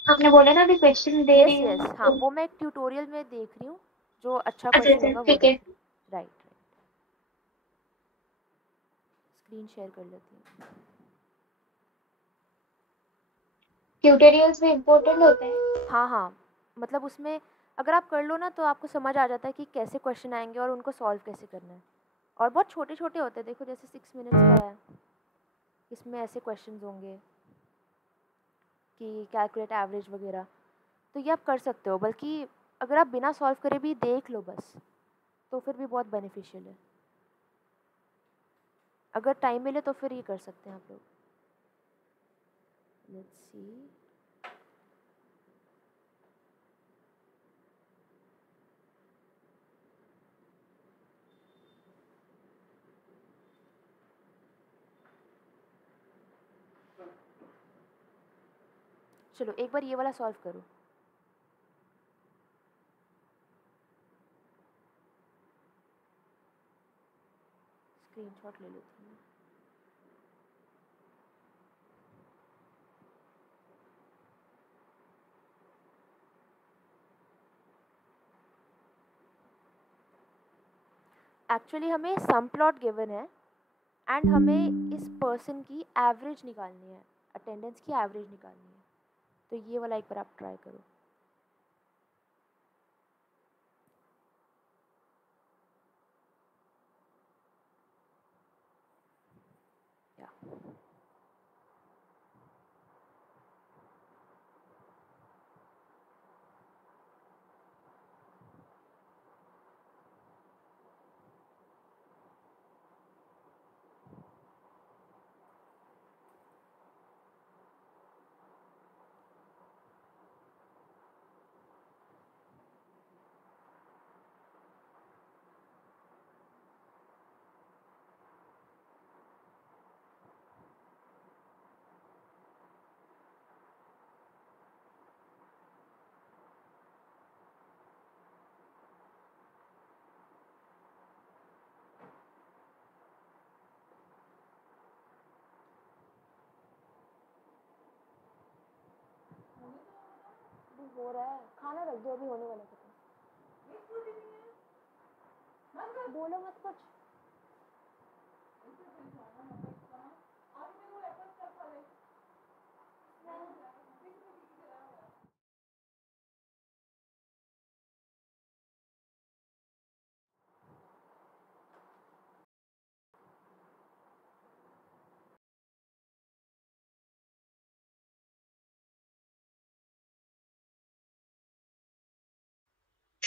आपने बोला ना अभी क्वेश्चन दे यस रही यस, हूँ हाँ, तो। वो मैं एक ट्यूटोरियल में देख रही हूँ, जो अच्छा अच्छा क्वेश्चन अच्छा, होगा वो ठीक है। देख रही हूँ। राइट राइट, स्क्रीन शेयर कर लेती हूँ। ट्यूटोरियल्स भी इम्पोर्टेंट होते हैं। हाँ हाँ, मतलब उसमें अगर आप कर लो ना तो आपको समझ आ जाता है कि कैसे क्वेश्चन आएंगे और उनको सॉल्व कैसे करना है। और बहुत छोटे छोटे होते हैं, देखो जैसे 6 मिनट्स का है, इसमें ऐसे क्वेश्चंस होंगे कि कैलकुलेट एवरेज वगैरह। तो ये आप कर सकते हो, बल्कि अगर आप बिना सॉल्व करे भी देख लो बस, तो फिर भी बहुत बेनिफिशियल है। अगर टाइम मिले तो फिर ये कर सकते हैं आप लोग। लेट्स सी, चलो एक बार ये वाला सॉल्व करो। स्क्रीनशॉट ले लेती हूँ। एक्चुअली हमें सम प्लॉट गिवन है, एंड हमें इस पर्सन की एवरेज निकालनी है, अटेंडेंस की एवरेज निकालनी है। तो ये वाला एक बार आप ट्राई करो। या हो रहा है, खाना रख दो, अभी होने वाला है। बोलो मत कुछ।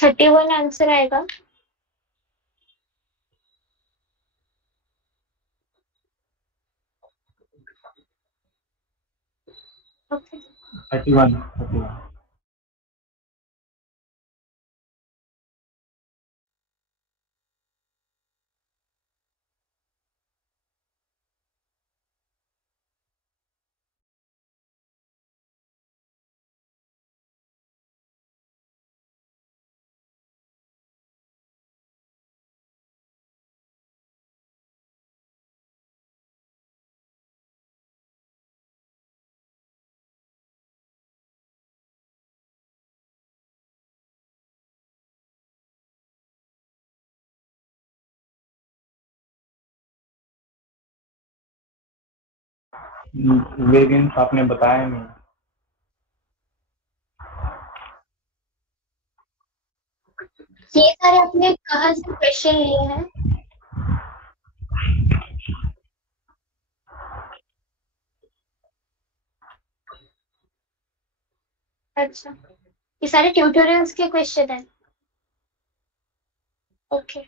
31 आंसर आएगा। ओके। 31। वेरिएंस आपने बताया नहीं। ये सारे आपने कहाँ से क्वेश्चन लिए हैं? अच्छा, ये सारे ट्यूटोरियल्स के क्वेश्चन हैं। ओके।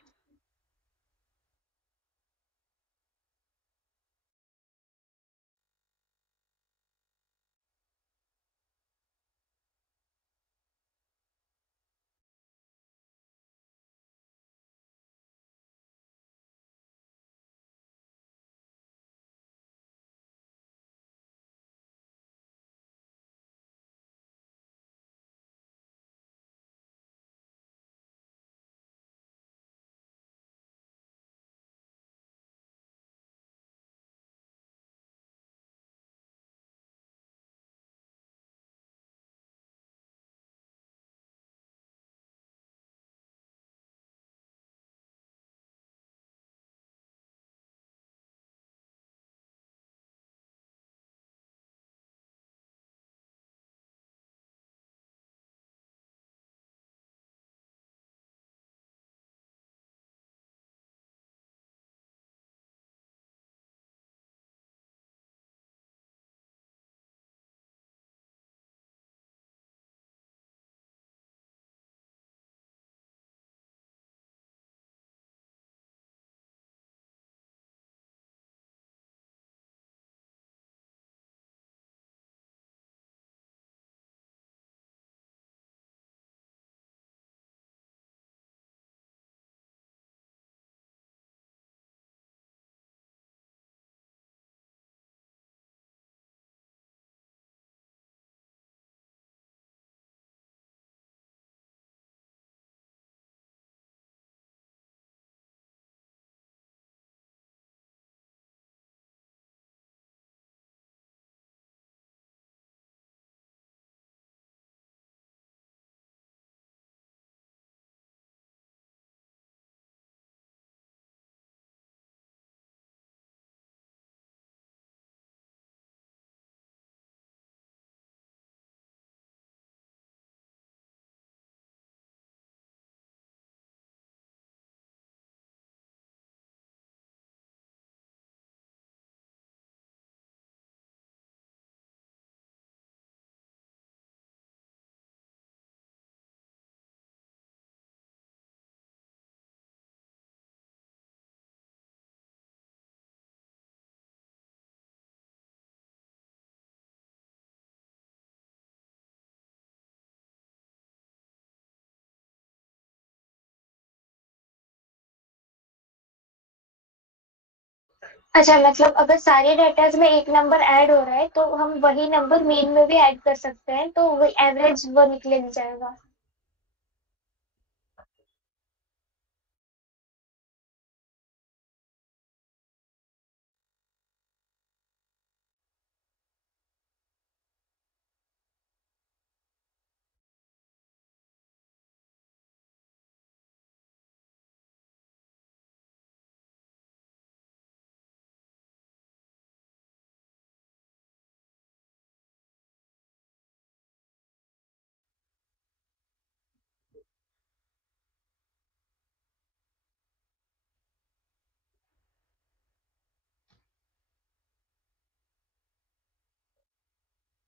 अच्छा, मतलब अगर सारे डेटाज में एक नंबर ऐड हो रहा है तो हम वही नंबर मीन में भी ऐड कर सकते हैं, तो वही एवरेज वो निकल जाएगा।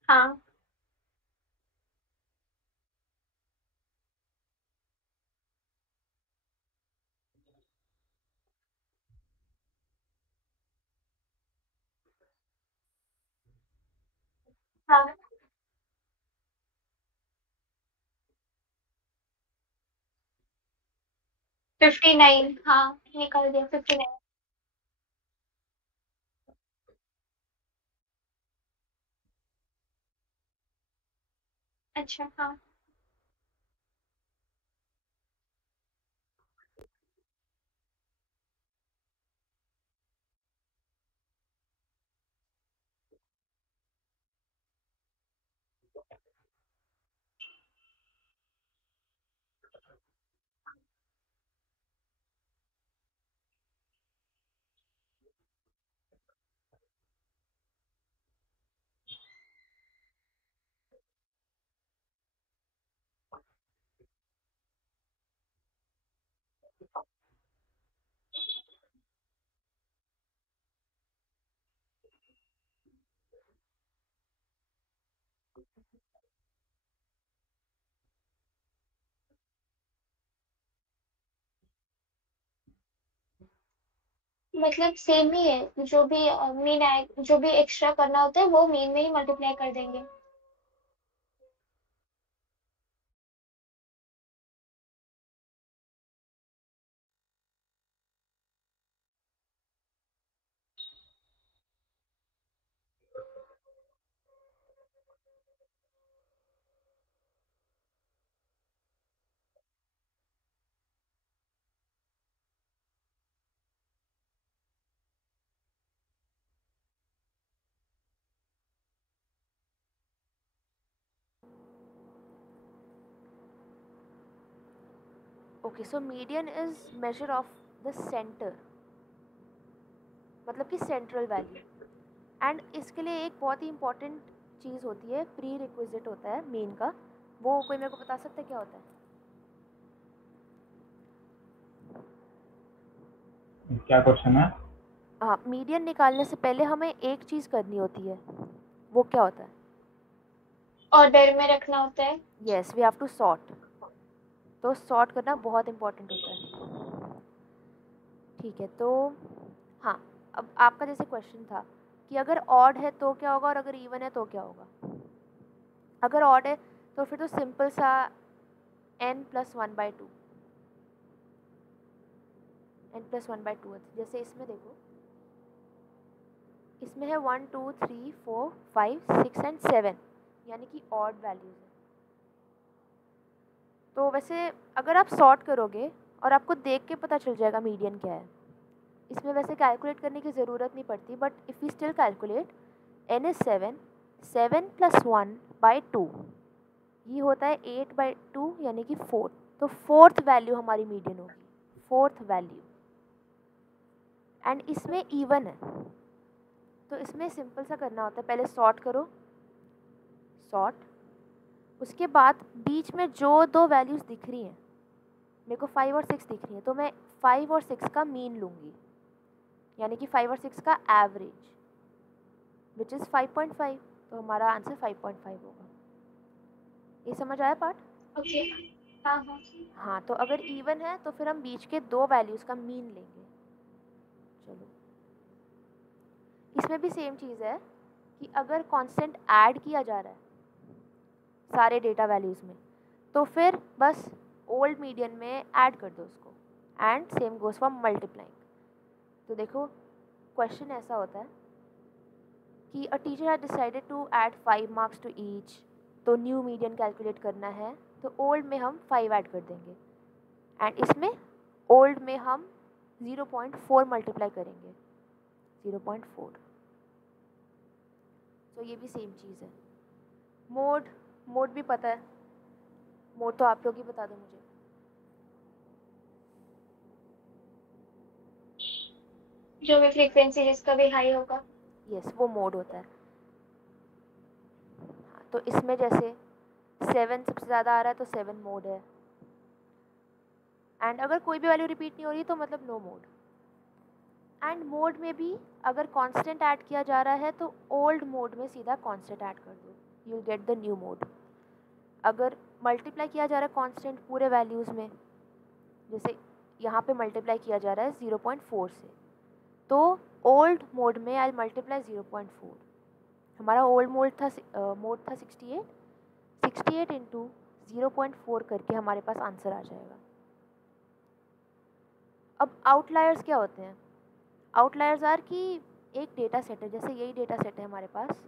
हाँ। हाँ 59, हाँ निकाल दिया 59। अच्छा हाँ। मतलब सेम ही है, जो भी मीन जो भी एक्स्ट्रा करना होता है वो मीन में ही मल्टीप्लाई कर देंगे। Okay, so median is measure of the centre, मतलब कि सेंट्रल वैल्यू। एंड इसके लिए एक बहुत ही इंपॉर्टेंट चीज़ होती है, प्री रिक्विजिट होता है मीन का। वो कोई मेरे को बता सकता है क्या होता है? क्या क्वेश्चन है? हाँ, मीडियन निकालने से पहले हमें एक चीज़ करनी होती है, वो क्या होता है? ऑर्डर में रखना होता है। Yes, we have to sort. तो सॉर्ट करना बहुत इंपॉर्टेंट होता है। ठीक है, तो हाँ, अब आपका जैसे क्वेश्चन था कि अगर ऑड है तो क्या होगा और अगर इवन है तो क्या होगा। अगर ऑड है तो फिर तो सिंपल सा n+1/2, n+1/2 है। जैसे इसमें देखो, इसमें है 1 2 3 4 5 6 एंड 7, यानी कि ऑड वैल्यूज है। तो वैसे अगर आप सॉर्ट करोगे और आपको देख के पता चल जाएगा मीडियन क्या है, इसमें वैसे कैलकुलेट करने की ज़रूरत नहीं पड़ती, but if we still calculate, n is 7, 7+1/2 ये होता है 8/2, यानी कि 4। तो फोर्थ वैल्यू हमारी मीडियन होगी, फोर्थ वैल्यू। एंड इसमें इवन है, तो इसमें सिंपल सा करना होता है, पहले सॉर्ट करो, सॉर्ट, उसके बाद बीच में जो दो वैल्यूज़ दिख रही हैं, मेरे को 5 और 6 दिख रही हैं, तो मैं 5 और 6 का मीन लूँगी, यानी कि 5 और 6 का एवरेज, विच इज़ 5.5। तो हमारा आंसर 5.5 होगा। ये समझ आया पार्ट? ओके हाँ हाँ। हाँ, तो अगर इवन है तो फिर हम बीच के दो वैल्यूज़ का मीन लेंगे। चलो, इसमें भी सेम चीज़ है कि अगर कांस्टेंट ऐड किया जा रहा है सारे डेटा वैल्यूज़ में, तो फिर बस ओल्ड मीडियन में ऐड कर दो उसको, and same goes for multiplying. तो देखो, क्वेश्चन ऐसा होता है कि a teacher had decided to add 5 marks to each, तो न्यू मीडियन कैलकुलेट करना है, तो ओल्ड में हम 5 ऐड कर देंगे, एंड इसमें ओल्ड में हम 0.4 मल्टीप्लाई करेंगे, 0.4। तो ये भी सेम चीज़ है। मोड, मोड भी पता है, मोड तो आप लोग ही बता दो मुझे। जो भी फ्रीक्वेंसी जिसका भी हाई होगा। यस, वो मोड होता है। हाँ, तो इसमें जैसे 7 सबसे ज़्यादा आ रहा है तो 7 मोड है, एंड अगर कोई भी वैल्यू रिपीट नहीं हो रही तो मतलब नो मोड। एंड मोड में भी अगर कांस्टेंट ऐड किया जा रहा है तो ओल्ड मोड में सीधा कांस्टेंट ऐड कर दो, you get the new mode. अगर मल्टीप्लाई किया जा रहा है कांस्टेंट पूरे वैल्यूज़ में, जैसे यहाँ पे मल्टीप्लाई किया जा रहा है 0.4 से, तो ओल्ड मोड में आई मल्टीप्लाई 0.4, हमारा ओल्ड मोड था 68 इंटू 0.4 करके हमारे पास आंसर आ जाएगा। अब आउटलायर्स क्या होते हैं? आउटलायर्स आर कि एक डेटा सेट है, जैसे यही डेटा सेट है हमारे पास।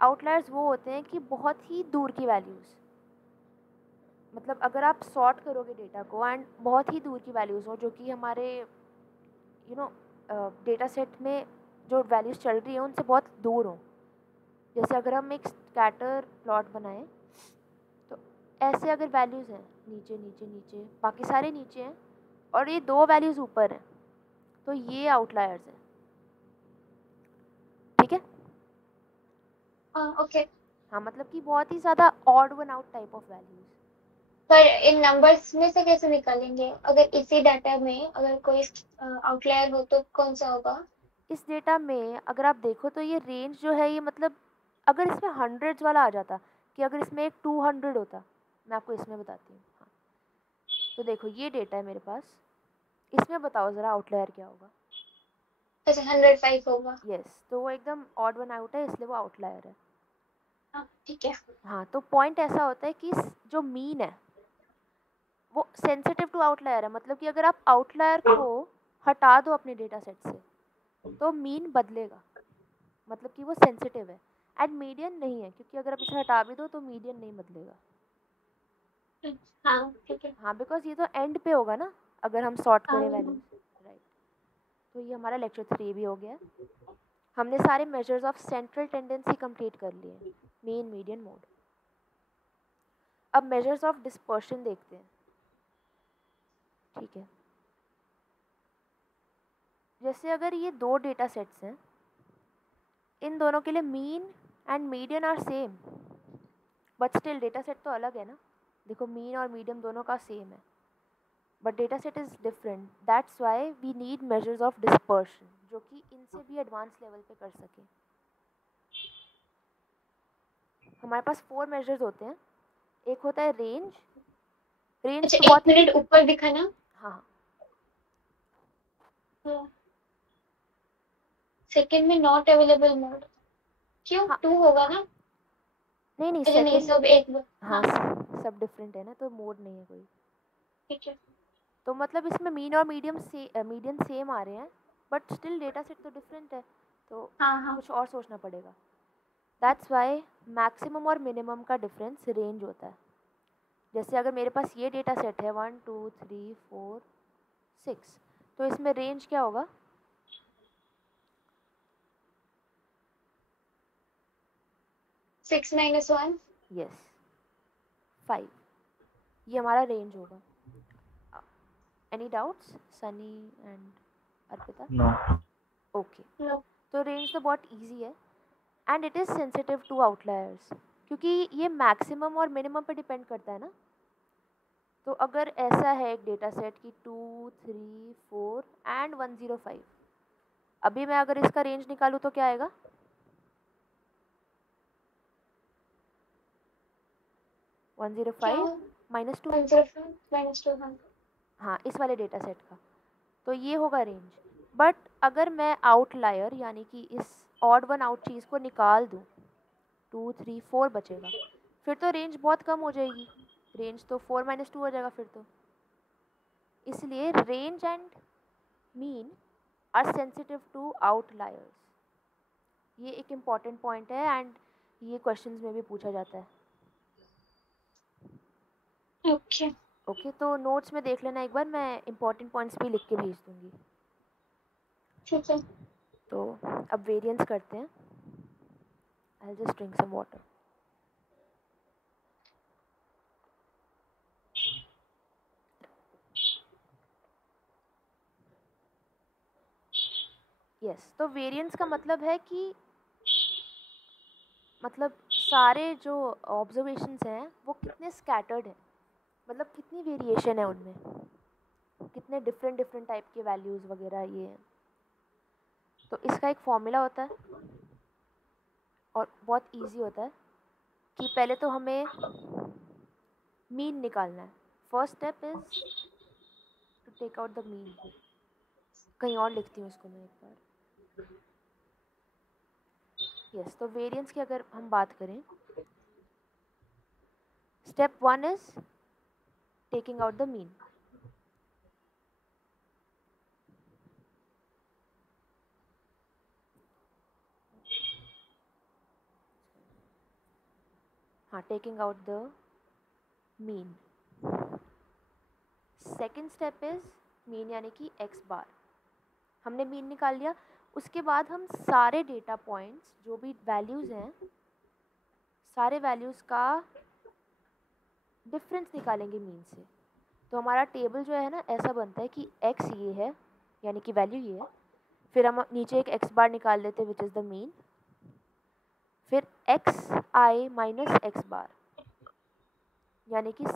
आउटलायर्स वो होते हैं कि बहुत ही दूर की वैल्यूज़, मतलब अगर आप सॉर्ट करोगे डेटा को एंड बहुत ही दूर की वैल्यूज़ हो जो कि हमारे डेटा सेट में जो वैल्यूज़ चल रही हैं उनसे बहुत दूर हो। जैसे अगर हम एक स्कैटर प्लॉट बनाएं तो ऐसे अगर वैल्यूज़ हैं नीचे नीचे नीचे, बाकी सारे नीचे हैं और ये दो वैल्यूज़ ऊपर हैं, तो ये आउटलायर्स हैं। ठीक है? ओके। हाँ, मतलब कि बहुत ही ज़्यादा odd one out type of values. पर इन नंबर्स में से कैसे निकालेंगे? अगर इसी डाटा में अगर कोई आउटलायर हो तो कौन सा होगा? इस डेटा में अगर आप देखो तो ये रेंज जो है, ये मतलब अगर इसमें हंड्रेड्स वाला आ जाता, कि अगर इसमें एक 200 होता, मैं आपको इसमें बताती हूँ। हाँ, तो देखो ये डेटा है मेरे पास, इसमें बताओ ज़रा आउटलायर क्या होगा। जैसे 105 होगा। यस, तो वो एकदम ऑड वन आउट है, इसलिए वो आउटलायर है। हाँ ठीक है। हाँ, तो पॉइंट ऐसा होता है कि जो मीन है वो सेंसिटिव टू आउटलायर है, मतलब कि अगर आप आउटलायर को हटा दो अपने डेटा सेट से तो मीन बदलेगा, मतलब कि वो सेंसिटिव है। एंड मीडियन नहीं है, क्योंकि अगर आप इसे हटा भी दो तो मीडियन नहीं बदलेगा। हाँ ठीक है। हाँ, बिकॉज ये तो एंड पे होगा ना अगर हम सॉर्ट करें हाँ वैल्यूज। राइट, तो ये हमारा लेक्चर 3 भी हो गया। हमने सारे measures of central tendency complete कर लिए, मीन मीडियन मोड। अब मेजर्स ऑफ डिस्पर्शन देखते हैं। ठीक है, जैसे अगर ये दो डेटा सेट्स हैं, इन दोनों के लिए mean and median are same, but still data set तो अलग है ना। देखो मीन और मीडियन दोनों का सेम है, but data set is different. That's why we need measures of dispersion, जो कि इनसे भी एडवांस लेवल पे कर सकें। हमारे पास 4 मेजर्स होते हैं। एक होता है रेंज। रेंज अच्छा, तो एक बहुत ही, मिनट ऊपर दिखाना। हाँ, सेकंड में नॉट अवेलेबल मोड, क्यों? हाँ, 2 होगा ना? नहीं नहीं, अच्छा नहीं, सेकंड, सब एक। हाँ, हाँ सब डिफरेंट है ना, तो मोड नहीं है कोई। ठीक है। तो मतलब इसमें मीन और मीडियन सेम आ रहे हैं, बट स्टिल डेटा सेट तो डिफरेंट है, तो हाँ हाँ कुछ और सोचना पड़ेगा। दैट्स वाई मैक्सिमम और मिनिमम का डिफरेंस रेंज होता है। जैसे अगर मेरे पास ये डेटा सेट है 1 2 3 4 6, तो इसमें रेंज क्या होगा? 6 - 1। यस, 5, ये हमारा रेंज होगा। Any doubts Sunny and Arpita? No. Okay, no. तो रेंज तो बहुत इजी है and it is sensitive to outliers, क्योंकि ये मैक्सिमम और मिनिमम पे डिपेंड करता है ना। तो अगर ऐसा है एक डेटा सेट की 2 3 4 एंड 105, अभी मैं अगर इसका रेंज निकालूँ तो क्या आएगा? 105 क्या? -2। 105 - 2 हाँ। हाँ, इस वाले डेटा सेट का, तो ये होगा रेंज। बट अगर मैं आउटलायर यानी कि इस ऑड वन आउट चीज़ को निकाल दूँ, 2 3 4 बचेगा, फिर तो रेंज बहुत कम हो जाएगी। रेंज तो 4 - 2 हो जाएगा फिर तो। इसलिए range and mean are sensitive to outliers. ये एक इम्पॉर्टेंट पॉइंट है एंड ये क्वेश्चंस में भी पूछा जाता है। ओके ओके, तो नोट्स में देख लेना एक बार, मैं इम्पॉर्टेंट पॉइंट्स भी लिख के भेज दूँगी। ठीक है। तो अब वेरिएंस करते हैं। I just drink some water. Yes, तो वेरिएंस का मतलब है कि मतलब सारे जो ऑब्जर्वेशंस हैं वो कितने स्कैटर्ड हैं, मतलब कितनी वेरिएशन है उनमें, कितने डिफरेंट डिफरेंट टाइप के वैल्यूज़ वगैरह ये हैं। तो इसका एक फॉर्मूला होता है और बहुत इजी होता है कि पहले तो हमें मीन निकालना है। First step is to take out the mean. कहीं और लिखती हूँ इसको मैं एक बार। यस, तो वेरिएंस की अगर हम बात करें, step 1 is taking out the mean. हाँ, taking out the mean. Second step is mean यानी कि एक्स बार. हमने मीन निकाल लिया. उसके बाद हम सारे डेटा पॉइंट्स जो भी वैल्यूज़ हैं, सारे वैल्यूज़ का डिफरेंस निकालेंगे मीन से. तो हमारा टेबल जो है ना ऐसा बनता है कि एक्स ये है यानी कि वैल्यू ये है, फिर हम नीचे एक एक्स बार निकाल लेते हैं विच इज़ द मीन, फिर एक्स आई माइनस एक्स बार यानी कि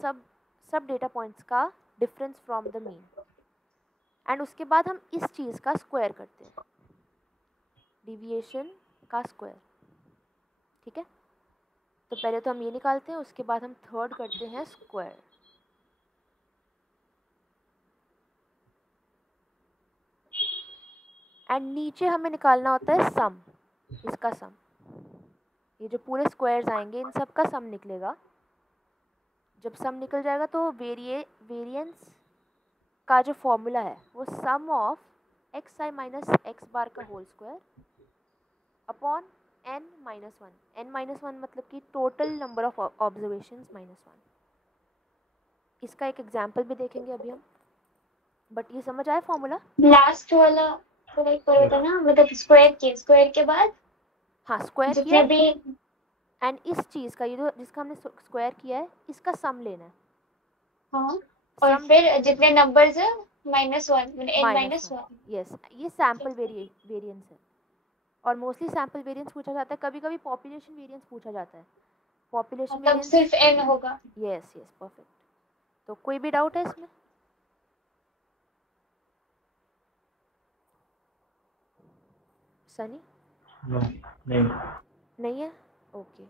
सब डेटा पॉइंट्स का difference from the mean. And उसके बाद हम इस चीज़ का स्क्वायर करते हैं, डिविएशन का स्क्वायर. ठीक है, तो पहले तो हम ये निकालते हैं, उसके बाद हम थर्ड करते हैं स्क्वायर. एंड नीचे हमें निकालना होता है सम, इसका सम. ये जो पूरे स्क्वायर्स आएंगे इन सब का सम निकलेगा. जब सम निकल जाएगा तो वेरिएंस का जो फॉर्मूला है वो sum of x i minus x bar का whole square upon n minus one. n minus one मतलब कि total number of observations minus one. इसका एक एग्जांपल भी देखेंगे अभी हम, बट ये समझ आया फॉर्मूला? लास्ट वाला करेक्ट था ना, मतलब स्क्वायर के बाद हाँ, स्क्वायर जितने किया भी, एंड इस चीज़ का, ये जो जिसका हमने स्क्वायर किया है इसका सम लेना है. हाँ, और सम फिर जितने नंबर्स है -1 मतलब n माइनस -1. वन. यस, ये सैम्पल वेरिएंस है. और मोस्टली सैम्पल वेरिएंस पूछा जाता है, कभी कभी पॉपुलेशन वेरिएंस पूछा जाता है. पॉपुलेशन तब वेरिएंस सिर्फ n होगा. Yes yes, perfect. तो कोई भी डाउट है इसमें? सनी? नहीं है, ओके.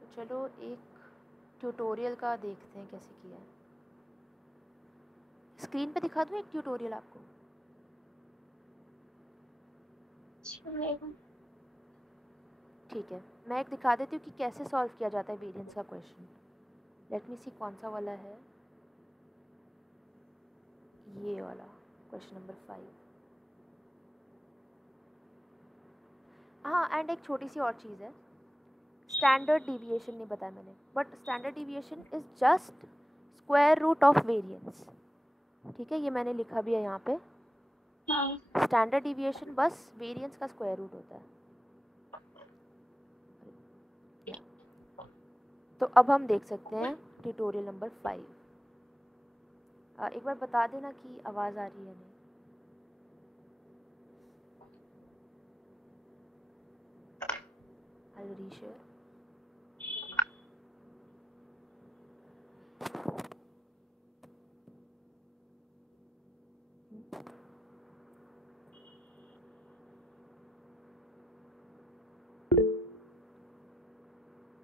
तो चलो एक ट्यूटोरियल का देखते हैं कैसे किया है. स्क्रीन पे दिखा दूँ एक ट्यूटोरियल आपको? ठीक है, मैं एक दिखा देती हूँ कि कैसे सॉल्व किया जाता है वेरिएंस का क्वेश्चन. लेट मी सी कौन सा वाला है. ये वाला क्वेश्चन नंबर 5. हाँ, एंड एक छोटी सी और चीज़ है, स्टैंडर्ड डिविएशन नहीं बताया मैंने, but standard deviation is just square root of variance. ठीक है, ये मैंने लिखा भी है यहाँ पे. स्टैंडर्ड डिविएशन बस वेरिएंस का स्क्वायर रूट होता है. तो अब हम देख सकते हैं ट्यूटोरियल नंबर 5. एक बार बता देना कि आवाज़ आ रही है नहीं. I'll reshare.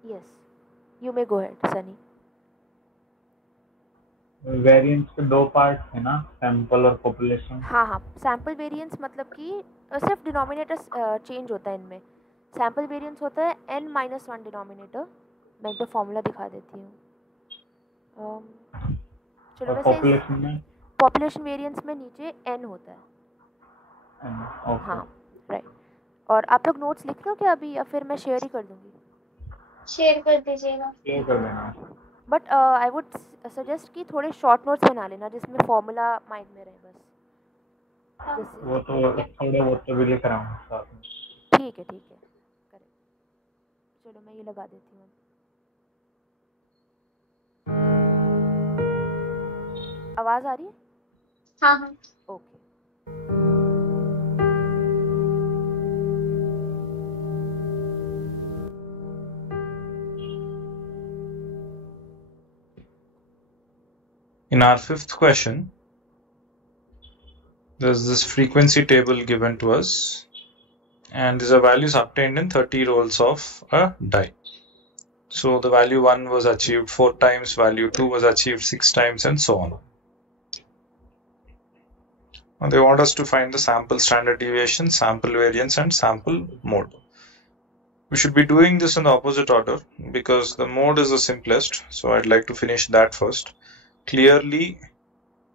Yes, you may go ahead, Sunny. Variance के दो पार्ट है ना, सैंपल और पॉपुलेशन. हाँ हाँ, सैम्पल वेरिएंस मतलब कि सिर्फ डिनोमिनेटर चेंज होता है इनमें. सैम्पल वेरिएंस होता है n-1 डिनोमिनेटर. मैं एक बार फॉर्मूला दिखा देती हूँ. चलो वैसे पॉपुलेशन वेरिएंस में नीचे n होता है. हाँ राइट. और आप लोग नोट्स लिख लो क्या अभी, या फिर मैं शेयर ही कर दूँगी? शेयर कर दीजिएगा. शेयर कर देना. बट आई वुड सजेस्ट कि थोड़े शॉर्ट नोट्स बना लेना जिसमें फॉर्मूला माइंड में रहे बस. वो तो थोड़े बहुत तो भी लिख रहा हूँ साथ में. ठीक है करेक्ट. चलो मैं ये लगा देती हूँ. आवाज़ आ रही है? हाँ. Okay. In our fifth question, there's this frequency table given to us, and these are values obtained in 30 rolls of a die. So the value 1 was achieved 4 times, value 2 was achieved 6 times, and so on. And they want us to find the sample standard deviation, sample variance, and sample mode. We should be doing this in the opposite order because the mode is the simplest. So I'd like to finish that first. Clearly,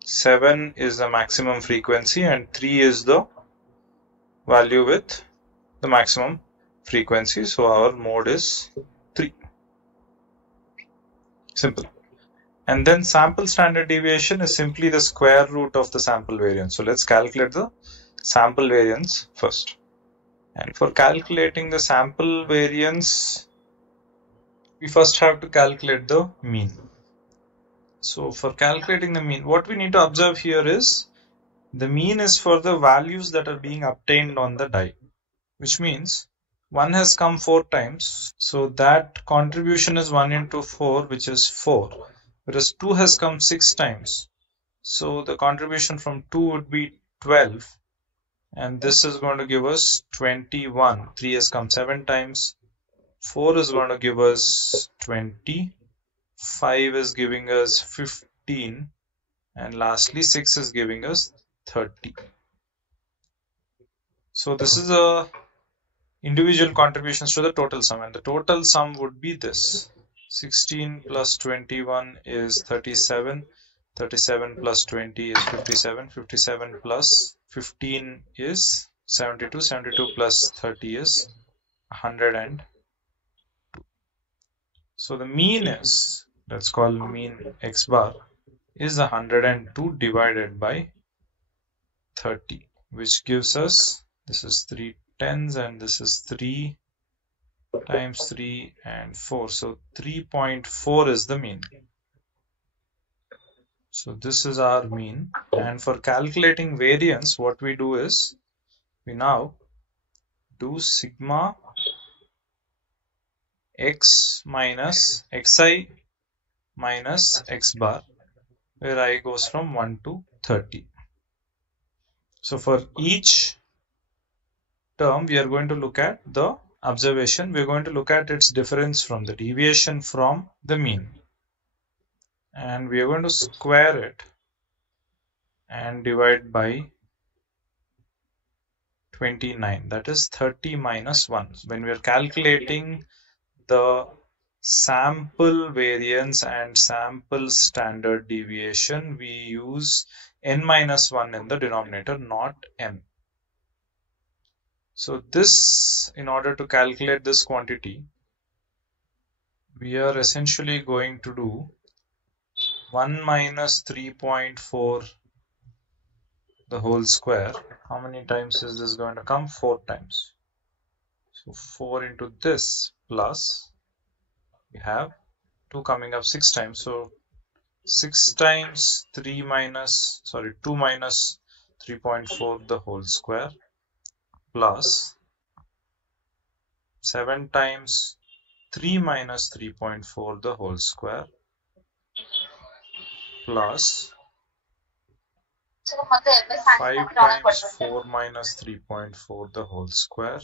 7 is the maximum frequency and 3 is the value with the maximum frequency. So our mode is 3. Simple. And then sample standard deviation is simply the square root of the sample variance. So let's calculate the sample variance first. And for calculating the sample variance, we first have to calculate the mean. So for calculating the mean, what we need to observe here is the mean is for the values that are being obtained on the die, which means 1 has come 4 times. So that contribution is 1 into 4, which is 4. Whereas 2 has come 6 times. So the contribution from 2 would be 12. And this is going to give us 21. 3 has come 7 times. 4 is going to give us 20. 5 is giving us 15. And lastly, 6 is giving us 30. So this is the individual contributions to the total sum. And the total sum would be this. 16 plus 21 is 37. 37 plus 20 is 57. 57 plus 15 is 72. 72 plus 30 is 102. So the mean is, let's call mean x bar, is 102 divided by 30, which gives us, this is 3 tens and this is 3 times 3 and 4. So 3.4 is the mean. So this is our mean. And for calculating variance, what we do is we now do sigma x minus xi minus x bar, where I goes from 1 to 30. So for each term, we are going to look at the observation. We are going to look at its difference from the deviation from the mean. And we are going to square it and divide by 29. That is 30 minus 1. When we are calculating the sample variance and sample standard deviation, we use n minus 1 in the denominator, not m. So this, in order to calculate this quantity, we are essentially going to do 1 minus 3.4 the whole square. How many times is this going to come? 4 times. So 4 into this plus, we have 2 coming up 6 times. So 6 times 2 minus 3.4 the whole square plus 7 times 3 minus 3.4 the whole square plus 5 times 4 minus 3.4 the whole square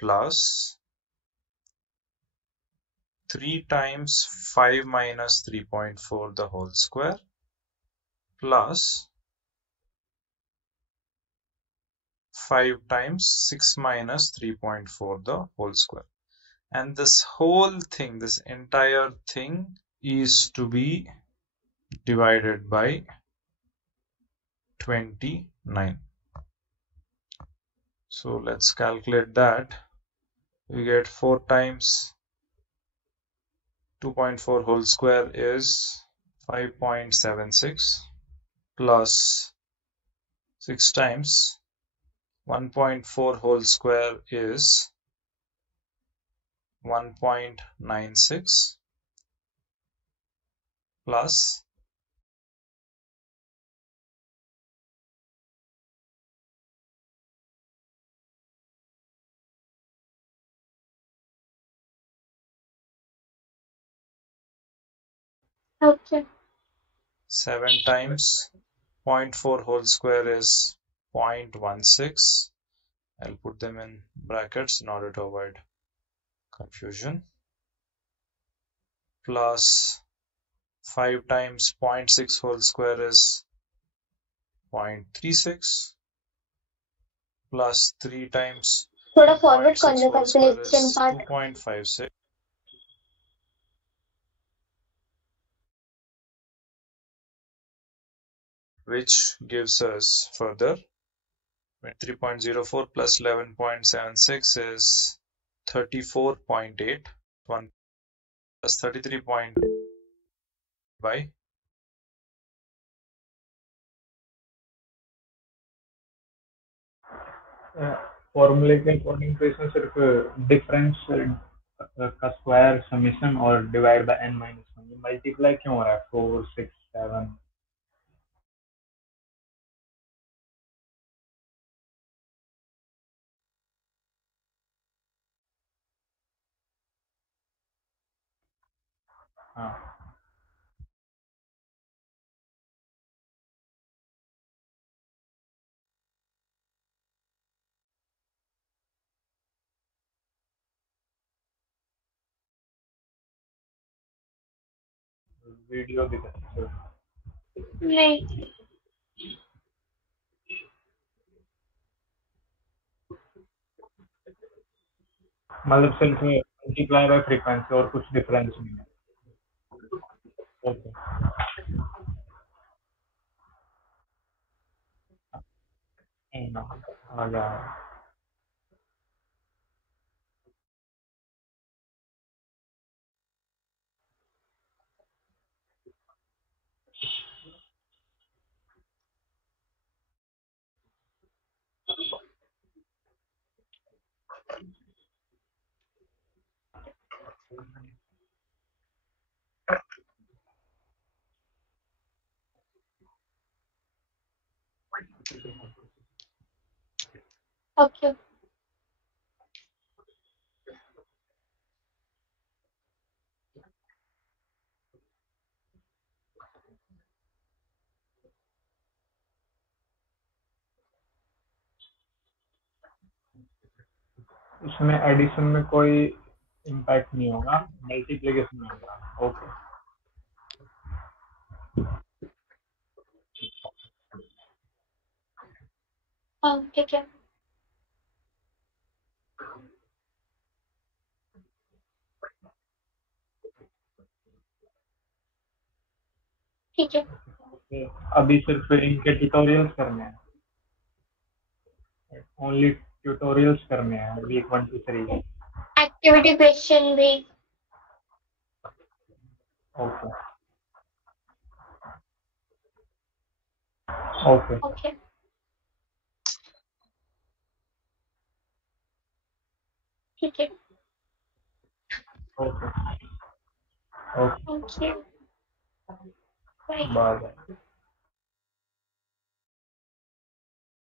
plus 3 times 5 minus 3.4 the whole square plus 5 times 6 minus 3.4 the whole square. And this whole thing, this entire thing is to be divided by 29. So let's calculate that. We get 4 times 2.4 whole square is 5.76 plus 6 times 1.4 whole square is 1.96 plus 7 times 0.4 whole square is 0.16. I'll put them in brackets in order to avoid confusion. plus 5 times 0.6 whole square is 0.36 plus 3 times थोड़ा forward कर 0.6 लो whole square is calculation part 2.56, which gives us further 23.04 plus 11.76 is 34.8. 1 plus 33 by फॉर्मूले के according तो इसमें सिर्फ difference का square summation और divide by n minus one, ये मल्टीप्लाई क्यों हो रहा है 4 6 7? हाँ वीडियो दिख सकते हो। नहीं मतलब सिर्फ मल्टीप्लाई बाय फ्रीक्वेंसी और कुछ डिफरेंस नहीं है। ओके आ गया। ओके इसमें एडिशन में कोई इम्पैक्ट नहीं होगा, मल्टीप्लिकेशन में होगा। ओके हाँ ठीक है ठीक है ओके, अभी सिर्फ इनके ट्यूटोरियल्स करने हैं, ओनली ट्यूटोरियल्स करने हैं वीक 1 to 3। एक्टिविटी क्वेश्चन भी ओके ओके ओके ठीक है okay okay thank you bye bye.